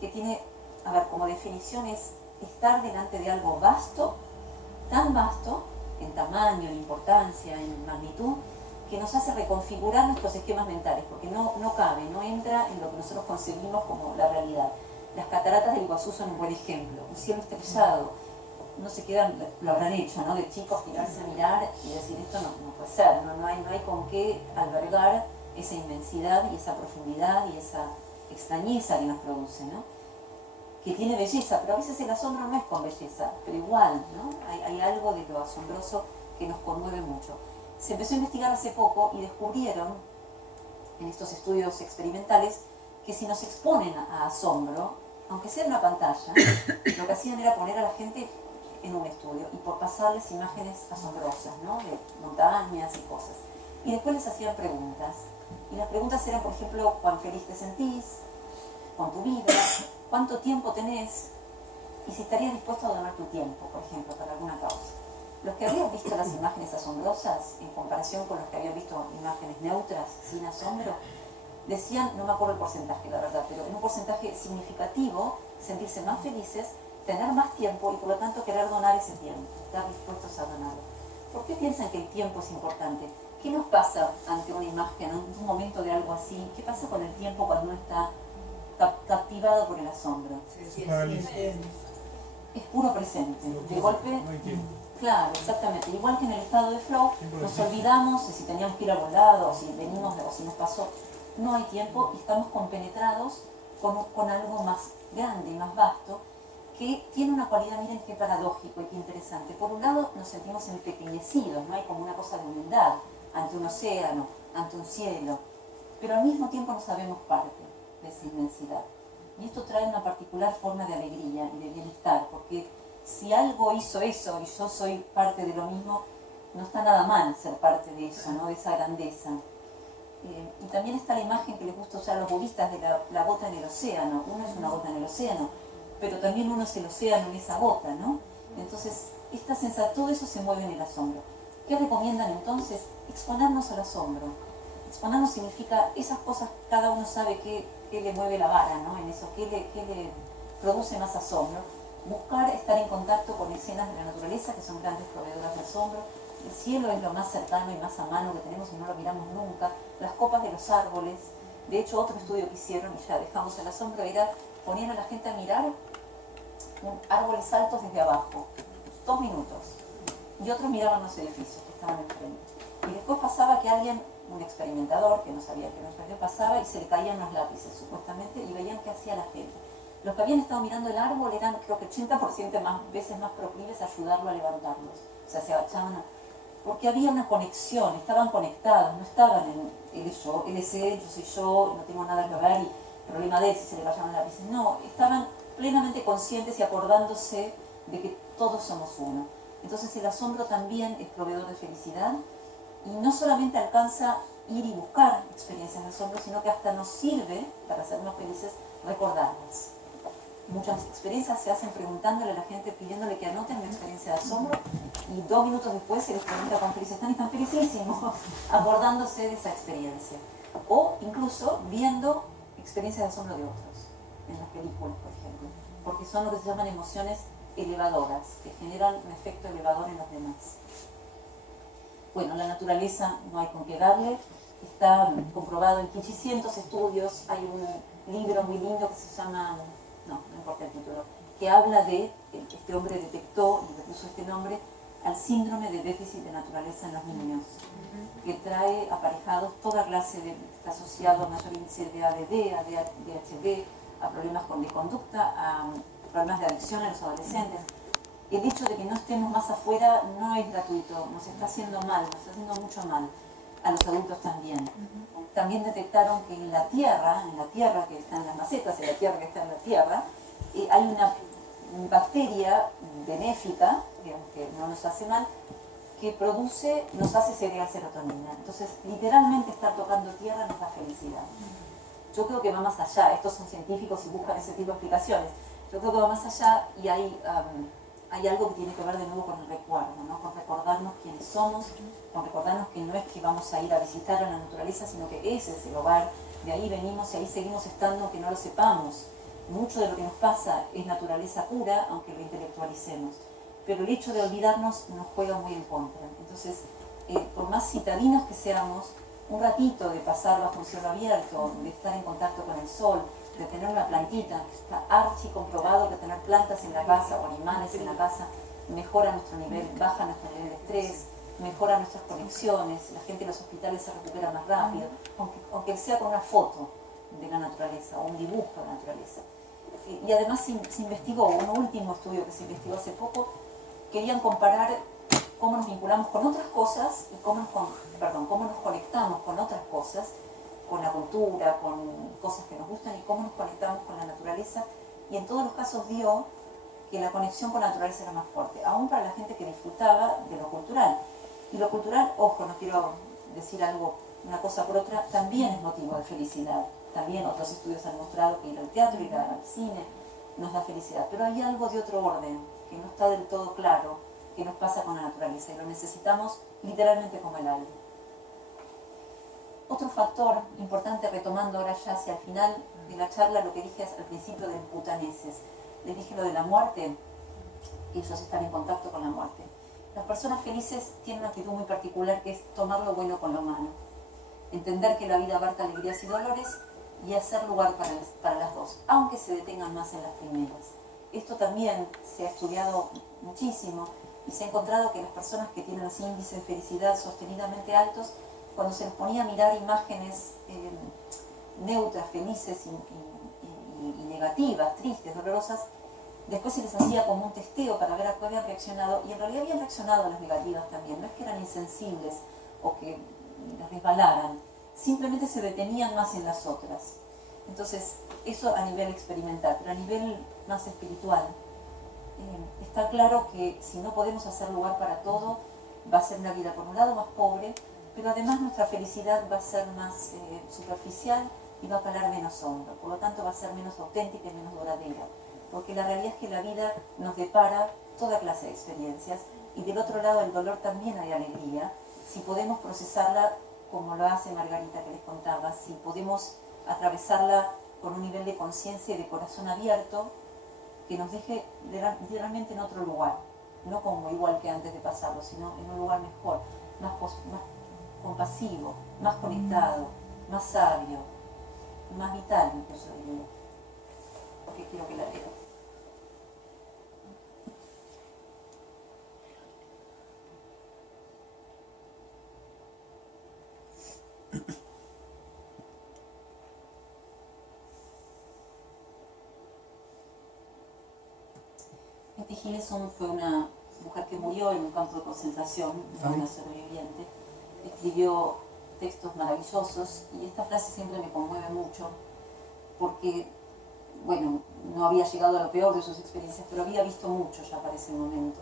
que tiene, a ver, como definición es estar delante de algo vasto, tan vasto, en tamaño, en importancia, en magnitud, que nos hace reconfigurar nuestros esquemas mentales, porque no cabe, no entra en lo que nosotros concebimos como la realidad. Las cataratas del Iguazú son un buen ejemplo, un cielo estrellado. No se quedan, lo habrán hecho, ¿no? De chicos tirarse a mirar y decir: esto no puede ser, no hay con qué albergar esa inmensidad y esa profundidad y esa extrañeza que nos produce, ¿no? Que tiene belleza, pero a veces el asombro no es con belleza, pero igual, ¿no? Hay algo de lo asombroso que nos conmueve mucho. Se empezó a investigar hace poco y descubrieron, en estos estudios experimentales, que si nos exponen a asombro, aunque sea en una pantalla, lo que hacían era poner a la gente en un estudio y por pasarles imágenes asombrosas, ¿no? De montañas y cosas. Y después les hacían preguntas. Y las preguntas eran, por ejemplo: ¿cuán feliz te sentís con tu vida? ¿Cuánto tiempo tenés? Y si estarías dispuesto a donar tu tiempo, por ejemplo, para alguna causa. Los que habían visto las imágenes asombrosas, en comparación con los que habían visto imágenes neutras, sin asombro, decían, no me acuerdo el porcentaje, la verdad, pero en un porcentaje significativo, sentirse más felices, tener más tiempo y por lo tanto querer donar ese tiempo, estar dispuestos a donarlo. ¿Por qué piensan que el tiempo es importante? ¿Qué nos pasa ante una imagen, ante un momento de algo así? ¿Qué pasa con el tiempo cuando uno está captivado por el asombro? Se paraliza. Es puro presente. De golpe, No hay tiempo. claro, exactamente. Igual que en el estado de flow, nos olvidamos de si teníamos que ir a algún lado, o si venimos, o si nos pasó. No hay tiempo y estamos compenetrados con algo más grande y más vasto, que tiene una cualidad, miren qué paradójico y qué interesante. Por un lado nos sentimos empequeñecidos, ¿no? Hay como una cosa de humildad ante un océano, ante un cielo, pero al mismo tiempo no sabemos parte de esa inmensidad. Y esto trae una particular forma de alegría y de bienestar, porque si algo hizo eso y yo soy parte de lo mismo, no está nada mal ser parte de eso, ¿no? De esa grandeza. Y también está la imagen que les gusta usar a los budistas de la gota en el océano. Uno es una gota en el océano, pero también uno es el océano en esa gota, ¿no? Entonces, todo eso se mueve en el asombro. ¿Qué recomiendan entonces? Exponernos al asombro. Exponernos significa esas cosas, cada uno sabe qué le mueve la vara, ¿no? En eso, qué le produce más asombro. Buscar estar en contacto con escenas de la naturaleza, que son grandes proveedoras de asombro. El cielo es lo más cercano y más a mano que tenemos y no lo miramos nunca. Las copas de los árboles. De hecho, otro estudio que hicieron, y ya dejamos el asombro, era ponían a la gente a mirar árboles altos desde abajo, 2 minutos. Y otros miraban los edificios que estaban enfrente. Y después pasaba que alguien, un experimentador, que no sabía que no sabía, pasaba y se le caían los lápices, supuestamente, y veían qué hacía la gente. Los que habían estado mirando el árbol eran, creo que 80% veces más proclives a ayudarlo a levantarlos. O sea, se agachaban porque había una conexión, estaban conectados, no estaban en él es yo, él es él, yo soy yo, no tengo nada que ver y problema de él si se le vayan los lápices. No, estaban plenamente conscientes y acordándose de que todos somos uno. Entonces el asombro también es proveedor de felicidad y no solamente alcanza ir y buscar experiencias de asombro, sino que hasta nos sirve, para ser más felices, recordarlas. Muchas experiencias se hacen preguntándole a la gente, pidiéndole que anoten una experiencia de asombro y 2 minutos después se les pregunta cuán felices están y están felicísimos, acordándose de esa experiencia. O incluso viendo experiencias de asombro de otros, en las películas, por ejemplo, porque son lo que se llaman emociones elevadoras, que generan un efecto elevador en los demás. Bueno, la naturaleza no hay con qué darle, está comprobado en quinchicientos estudios, hay un libro muy lindo que se llama, no importa el título, que habla de, este hombre detectó y le puso este nombre, al síndrome de déficit de naturaleza en los niños, que trae aparejados toda clase de, está asociado a mayor índice de ADD, a ADHD, a problemas de conducta, a problemas de adicción en los adolescentes. El hecho de que no estemos más afuera no es gratuito, nos está haciendo mal, nos está haciendo mucho mal, a los adultos también. También detectaron que en la tierra que está en las macetas, en la tierra que está en la tierra, hay una bacteria benéfica, digamos, que no nos hace mal, que nos hace segregar serotonina. Entonces, literalmente estar tocando tierra nos da felicidad. Yo creo que va más allá, estos son científicos y buscan ese tipo de explicaciones. Yo creo que va más allá y hay algo que tiene que ver de nuevo con el recuerdo, ¿no? Con recordarnos quiénes somos, con recordarnos que no es que vamos a ir a visitar a la naturaleza, sino que ese es el hogar, de ahí venimos y ahí seguimos estando aunque no lo sepamos. Mucho de lo que nos pasa es naturaleza pura, aunque lo intelectualicemos. Pero el hecho de olvidarnos nos juega muy en contra. Entonces, por más citadinos que seamos, un ratito de pasar bajo un cielo abierto, de estar en contacto con el sol, de tener una plantita, está archi comprobado que tener plantas en la casa o animales en la casa mejora nuestro nivel, baja nuestro nivel de estrés, mejora nuestras conexiones, la gente en los hospitales se recupera más rápido, aunque sea con una foto de la naturaleza o un dibujo de la naturaleza. Y además se investigó, un último estudio que se investigó hace poco, querían comparar cómo nos vinculamos con otras cosas y cómo nos conectamos con otras cosas, con la cultura, con cosas que nos gustan y cómo nos conectamos con la naturaleza, y en todos los casos dio que la conexión con la naturaleza era más fuerte, aún para la gente que disfrutaba de lo cultural. Y lo cultural, ojo, no quiero decir algo, una cosa por otra, también es motivo de felicidad. También otros estudios han mostrado que ir al teatro, ir al cine, nos da felicidad. Pero hay algo de otro orden, que no está del todo claro, que nos pasa con la naturaleza, y lo necesitamos literalmente como el aire. Otro factor importante, retomando ahora ya hacia el final de la charla, lo que dije al principio de los butaneses. Les dije lo de la muerte, ellos están en contacto con la muerte. Las personas felices tienen una actitud muy particular, que es tomar lo bueno con lo malo. Entender que la vida abarca alegrías y dolores y hacer lugar para las dos, aunque se detengan más en las primeras. Esto también se ha estudiado muchísimo y se ha encontrado que las personas que tienen los índices de felicidad sostenidamente altos, cuando se les ponía a mirar imágenes neutras, felices y negativas, tristes, dolorosas, después se les hacía como un testeo para ver a qué habían reaccionado, y en realidad habían reaccionado a las negativas también. No es que eran insensibles o que las resbalaran, simplemente se detenían más en las otras. Entonces, eso a nivel experimental, pero a nivel más espiritual, está claro que si no podemos hacer lugar para todo, va a ser una vida por un lado más pobre, pero además nuestra felicidad va a ser más superficial y va a calar menos hondo, por lo tanto va a ser menos auténtica y menos duradera, porque la realidad es que la vida nos depara toda clase de experiencias, y del otro lado del dolor también hay alegría, si podemos procesarla como lo hace Margarita que les contaba, si podemos atravesarla con un nivel de conciencia y de corazón abierto que nos deje literalmente en otro lugar, no como igual que antes de pasarlo, sino en un lugar mejor, más compasivo, más conectado, más sabio, más vital, incluso diría. Porque quiero que la lea. Betty Hillesum fue una mujer que murió en un campo de concentración, una sobreviviente. Escribió textos maravillosos, y esta frase siempre me conmueve mucho porque, bueno, no había llegado a lo peor de sus experiencias, pero había visto mucho ya para ese momento.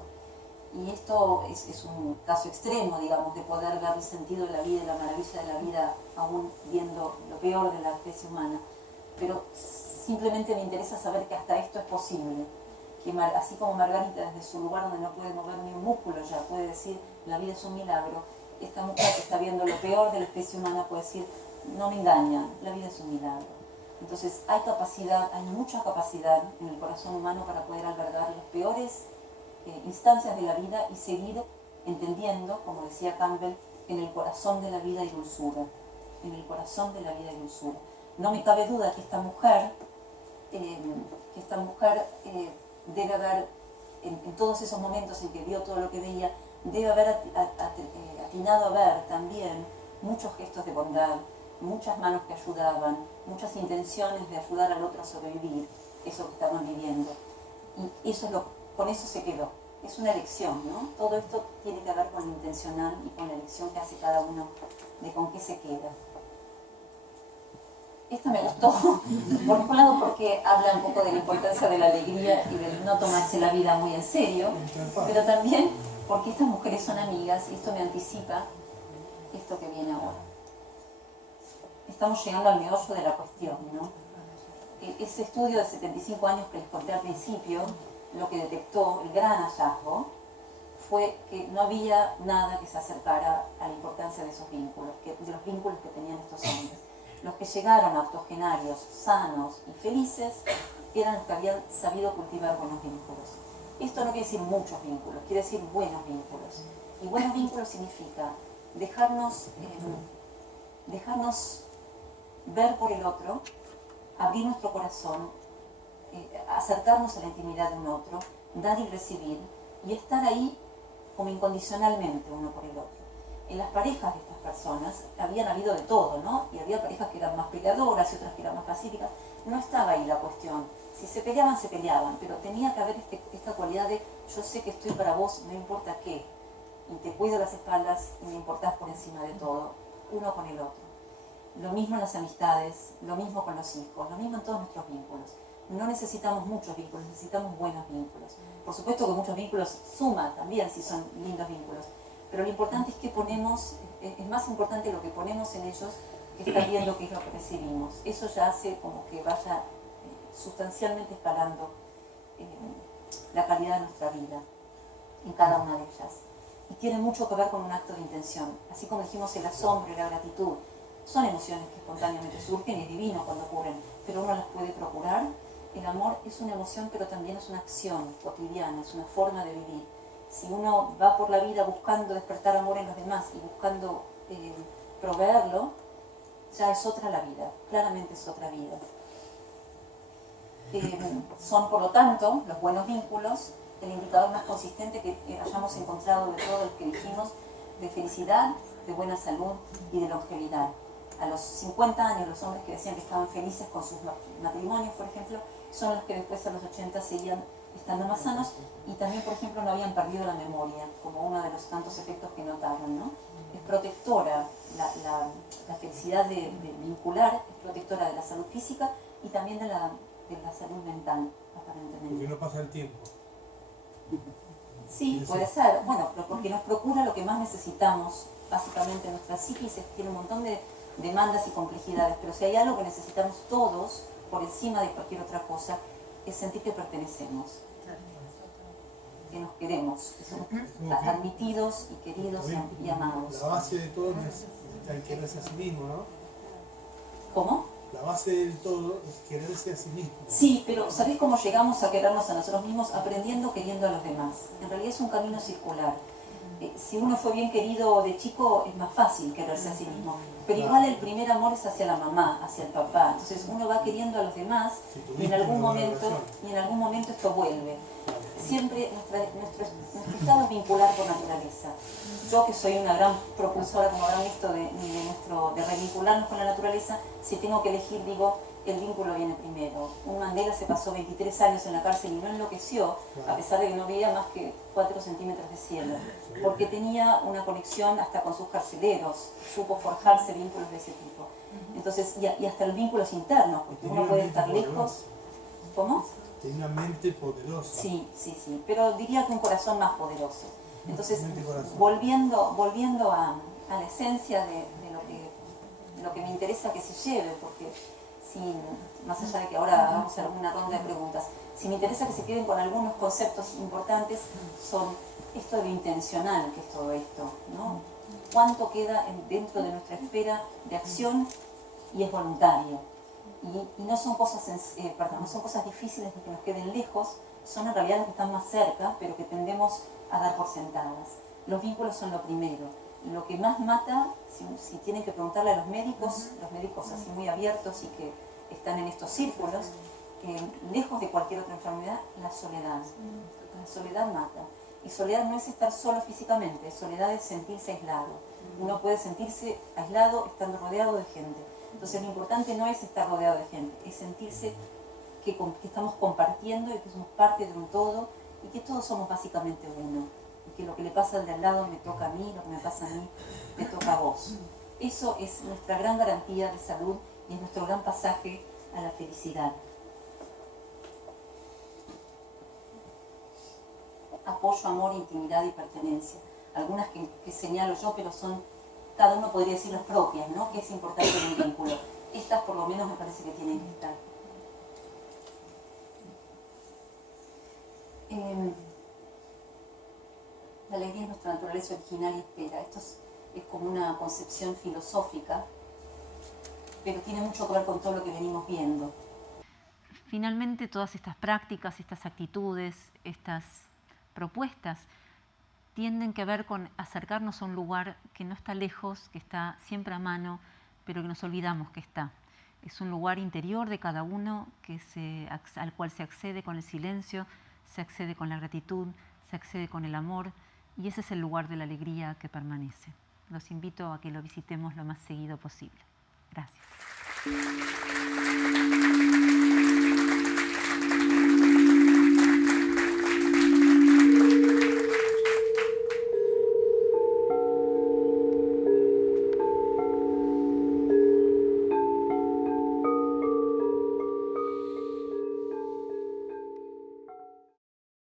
Y esto es un caso extremo, digamos, de poder ver el sentido de la vida y la maravilla de la vida aún viendo lo peor de la especie humana. Pero simplemente me interesa saber que hasta esto es posible. Que así como Margarita desde su lugar donde no puede mover ni un músculo ya puede decir la vida es un milagro, esta mujer que está viendo lo peor de la especie humana puede decir no me engañan, la vida es un milagro. Entonces hay capacidad, hay mucha capacidad en el corazón humano para poder albergar las peores instancias de la vida y seguir entendiendo, como decía Campbell, que en el corazón de la vida hay dulzura. En el corazón de la vida hay dulzura. No me cabe duda que esta mujer debe haber, en todos esos momentos en que vio todo lo que veía, debe haber atinado a ver también muchos gestos de bondad, muchas manos que ayudaban, muchas intenciones de ayudar al otro a sobrevivir eso que estaban viviendo. Y con eso se quedó. Es una elección, ¿no? Todo esto tiene que ver con lo intencional y con la elección que hace cada uno de con qué se queda. Esto me gustó, por un lado porque habla un poco de la importancia de la alegría y de no tomarse la vida muy en serio, pero también porque estas mujeres son amigas y esto me anticipa esto que viene ahora. Estamos llegando al meollo de la cuestión, ¿no? Ese estudio de 75 años que les conté al principio, lo que detectó, el gran hallazgo, fue que no había nada que se acercara a la importancia de esos vínculos, de los vínculos que tenían estos hombres. Los que llegaron a octogenarios, sanos y felices, eran los que habían sabido cultivar buenos vínculos. Esto no quiere decir muchos vínculos, quiere decir buenos vínculos. Y buenos vínculos significa dejarnos ver por el otro, abrir nuestro corazón, acercarnos a la intimidad de un otro, dar y recibir, y estar ahí como incondicionalmente uno por el otro. En las parejas de estas personas habían habido de todo, ¿no? Y había parejas que eran más peleadoras y otras que eran más pacíficas. No estaba ahí la cuestión. Si se peleaban, se peleaban, pero tenía que haber esta cualidad de yo sé que estoy para vos, no importa qué, y te cuido las espaldas y me importás por encima de todo, uno con el otro. Lo mismo en las amistades, lo mismo con los hijos, lo mismo en todos nuestros vínculos. No necesitamos muchos vínculos, necesitamos buenos vínculos. Por supuesto que muchos vínculos suman también si son lindos vínculos, pero lo importante es que ponemos, es más importante lo que ponemos en ellos que estar viendo qué es lo que recibimos. Eso ya hace como que vaya sustancialmente escalando la calidad de nuestra vida en cada una de ellas. Y tiene mucho que ver con un acto de intención. Así como dijimos, el asombro y la gratitud son emociones que espontáneamente surgen y es divino cuando ocurren, pero uno las puede procurar. El amor es una emoción, pero también es una acción cotidiana, es una forma de vivir. Si uno va por la vida buscando despertar amor en los demás y buscando proveerlo, ya es otra la vida, claramente es otra vida. Son, por lo tanto, los buenos vínculos el indicador más consistente que hayamos encontrado de todo lo que dijimos, de felicidad, de buena salud y de longevidad. A los 50 años, los hombres que decían que estaban felices con sus matrimonios, por ejemplo, son los que después a los 80 seguían estando más sanos y también, por ejemplo, no habían perdido la memoria, como uno de los tantos efectos que notaron, ¿no? Es protectora, la felicidad de vincular, es protectora de la salud física y también de la salud mental, aparentemente. Porque no pasa el tiempo. Sí, puede ser. Bueno, pero porque nos procura lo que más necesitamos, básicamente nuestra psiquis tiene un montón de demandas y complejidades, pero si hay algo que necesitamos todos, por encima de cualquier otra cosa, es sentir que pertenecemos, que nos queremos, que somos admitidos y queridos y amados. La base de todo es el quererse a sí mismo, ¿no? ¿Cómo? La base del todo es quererse a sí mismo. Sí, pero ¿sabés cómo llegamos a querernos a nosotros mismos? Aprendiendo, queriendo a los demás. En realidad es un camino circular. Si uno fue bien querido de chico, es más fácil quererse a sí mismo. Pero igual el primer amor es hacia la mamá, hacia el papá. Entonces uno va queriendo a los demás y en algún momento esto vuelve. Siempre nuestro estado es vincular por naturaleza. Yo, que soy una gran propulsora, como habrán visto, de revincularnos con la naturaleza, si tengo que elegir, digo, el vínculo viene primero. Un Mandela se pasó 23 años en la cárcel y no enloqueció, a pesar de que no veía más que 4 centímetros de cielo, porque tenía una conexión hasta con sus carceleros, supo forjarse vínculos de ese tipo. Entonces, y hasta los vínculos internos, porque uno puede estar lejos. ¿Cómo? Tiene una mente poderosa. Sí, pero diría que un corazón más poderoso. Entonces, volviendo a la esencia de lo que me interesa que se lleve, porque más allá de que ahora vamos a hacer una ronda de preguntas, si me interesa que se queden con algunos conceptos importantes, son esto de lo intencional que es todo esto, ¿no? ¿Cuánto queda dentro de nuestra esfera de acción y es voluntario? Y no son cosas, no son cosas difíciles ni que nos queden lejos, son en realidad las que están más cerca, pero que tendemos a dar por sentadas. Los vínculos son lo primero. Lo que más mata, si tienen que preguntarle a los médicos así muy abiertos y que están en estos círculos, lejos de cualquier otra enfermedad, la soledad. La soledad mata. Y soledad no es estar solo físicamente, soledad es sentirse aislado. Uno puede sentirse aislado estando rodeado de gente. Entonces lo importante no es estar rodeado de gente, es sentirse que estamos compartiendo y que somos parte de un todo y que todos somos básicamente uno. Y que lo que le pasa al de al lado me toca a mí, lo que me pasa a mí te toca a vos. Eso es nuestra gran garantía de salud y es nuestro gran pasaje a la felicidad. Apoyo, amor, intimidad y pertenencia. Algunas que señalo yo, pero son, cada uno podría decir las propias, ¿no? Que es importante en un vínculo. Estas por lo menos me parece que tienen que estar. La alegría es nuestra naturaleza original y espera. Esto es como una concepción filosófica, pero tiene mucho que ver con todo lo que venimos viendo. Finalmente, todas estas prácticas, estas actitudes, estas propuestas tienden que ver con acercarnos a un lugar que no está lejos, que está siempre a mano, pero que nos olvidamos que está. Es un lugar interior de cada uno al cual se accede con el silencio, se accede con la gratitud, se accede con el amor, y ese es el lugar de la alegría que permanece. Los invito a que lo visitemos lo más seguido posible. Gracias.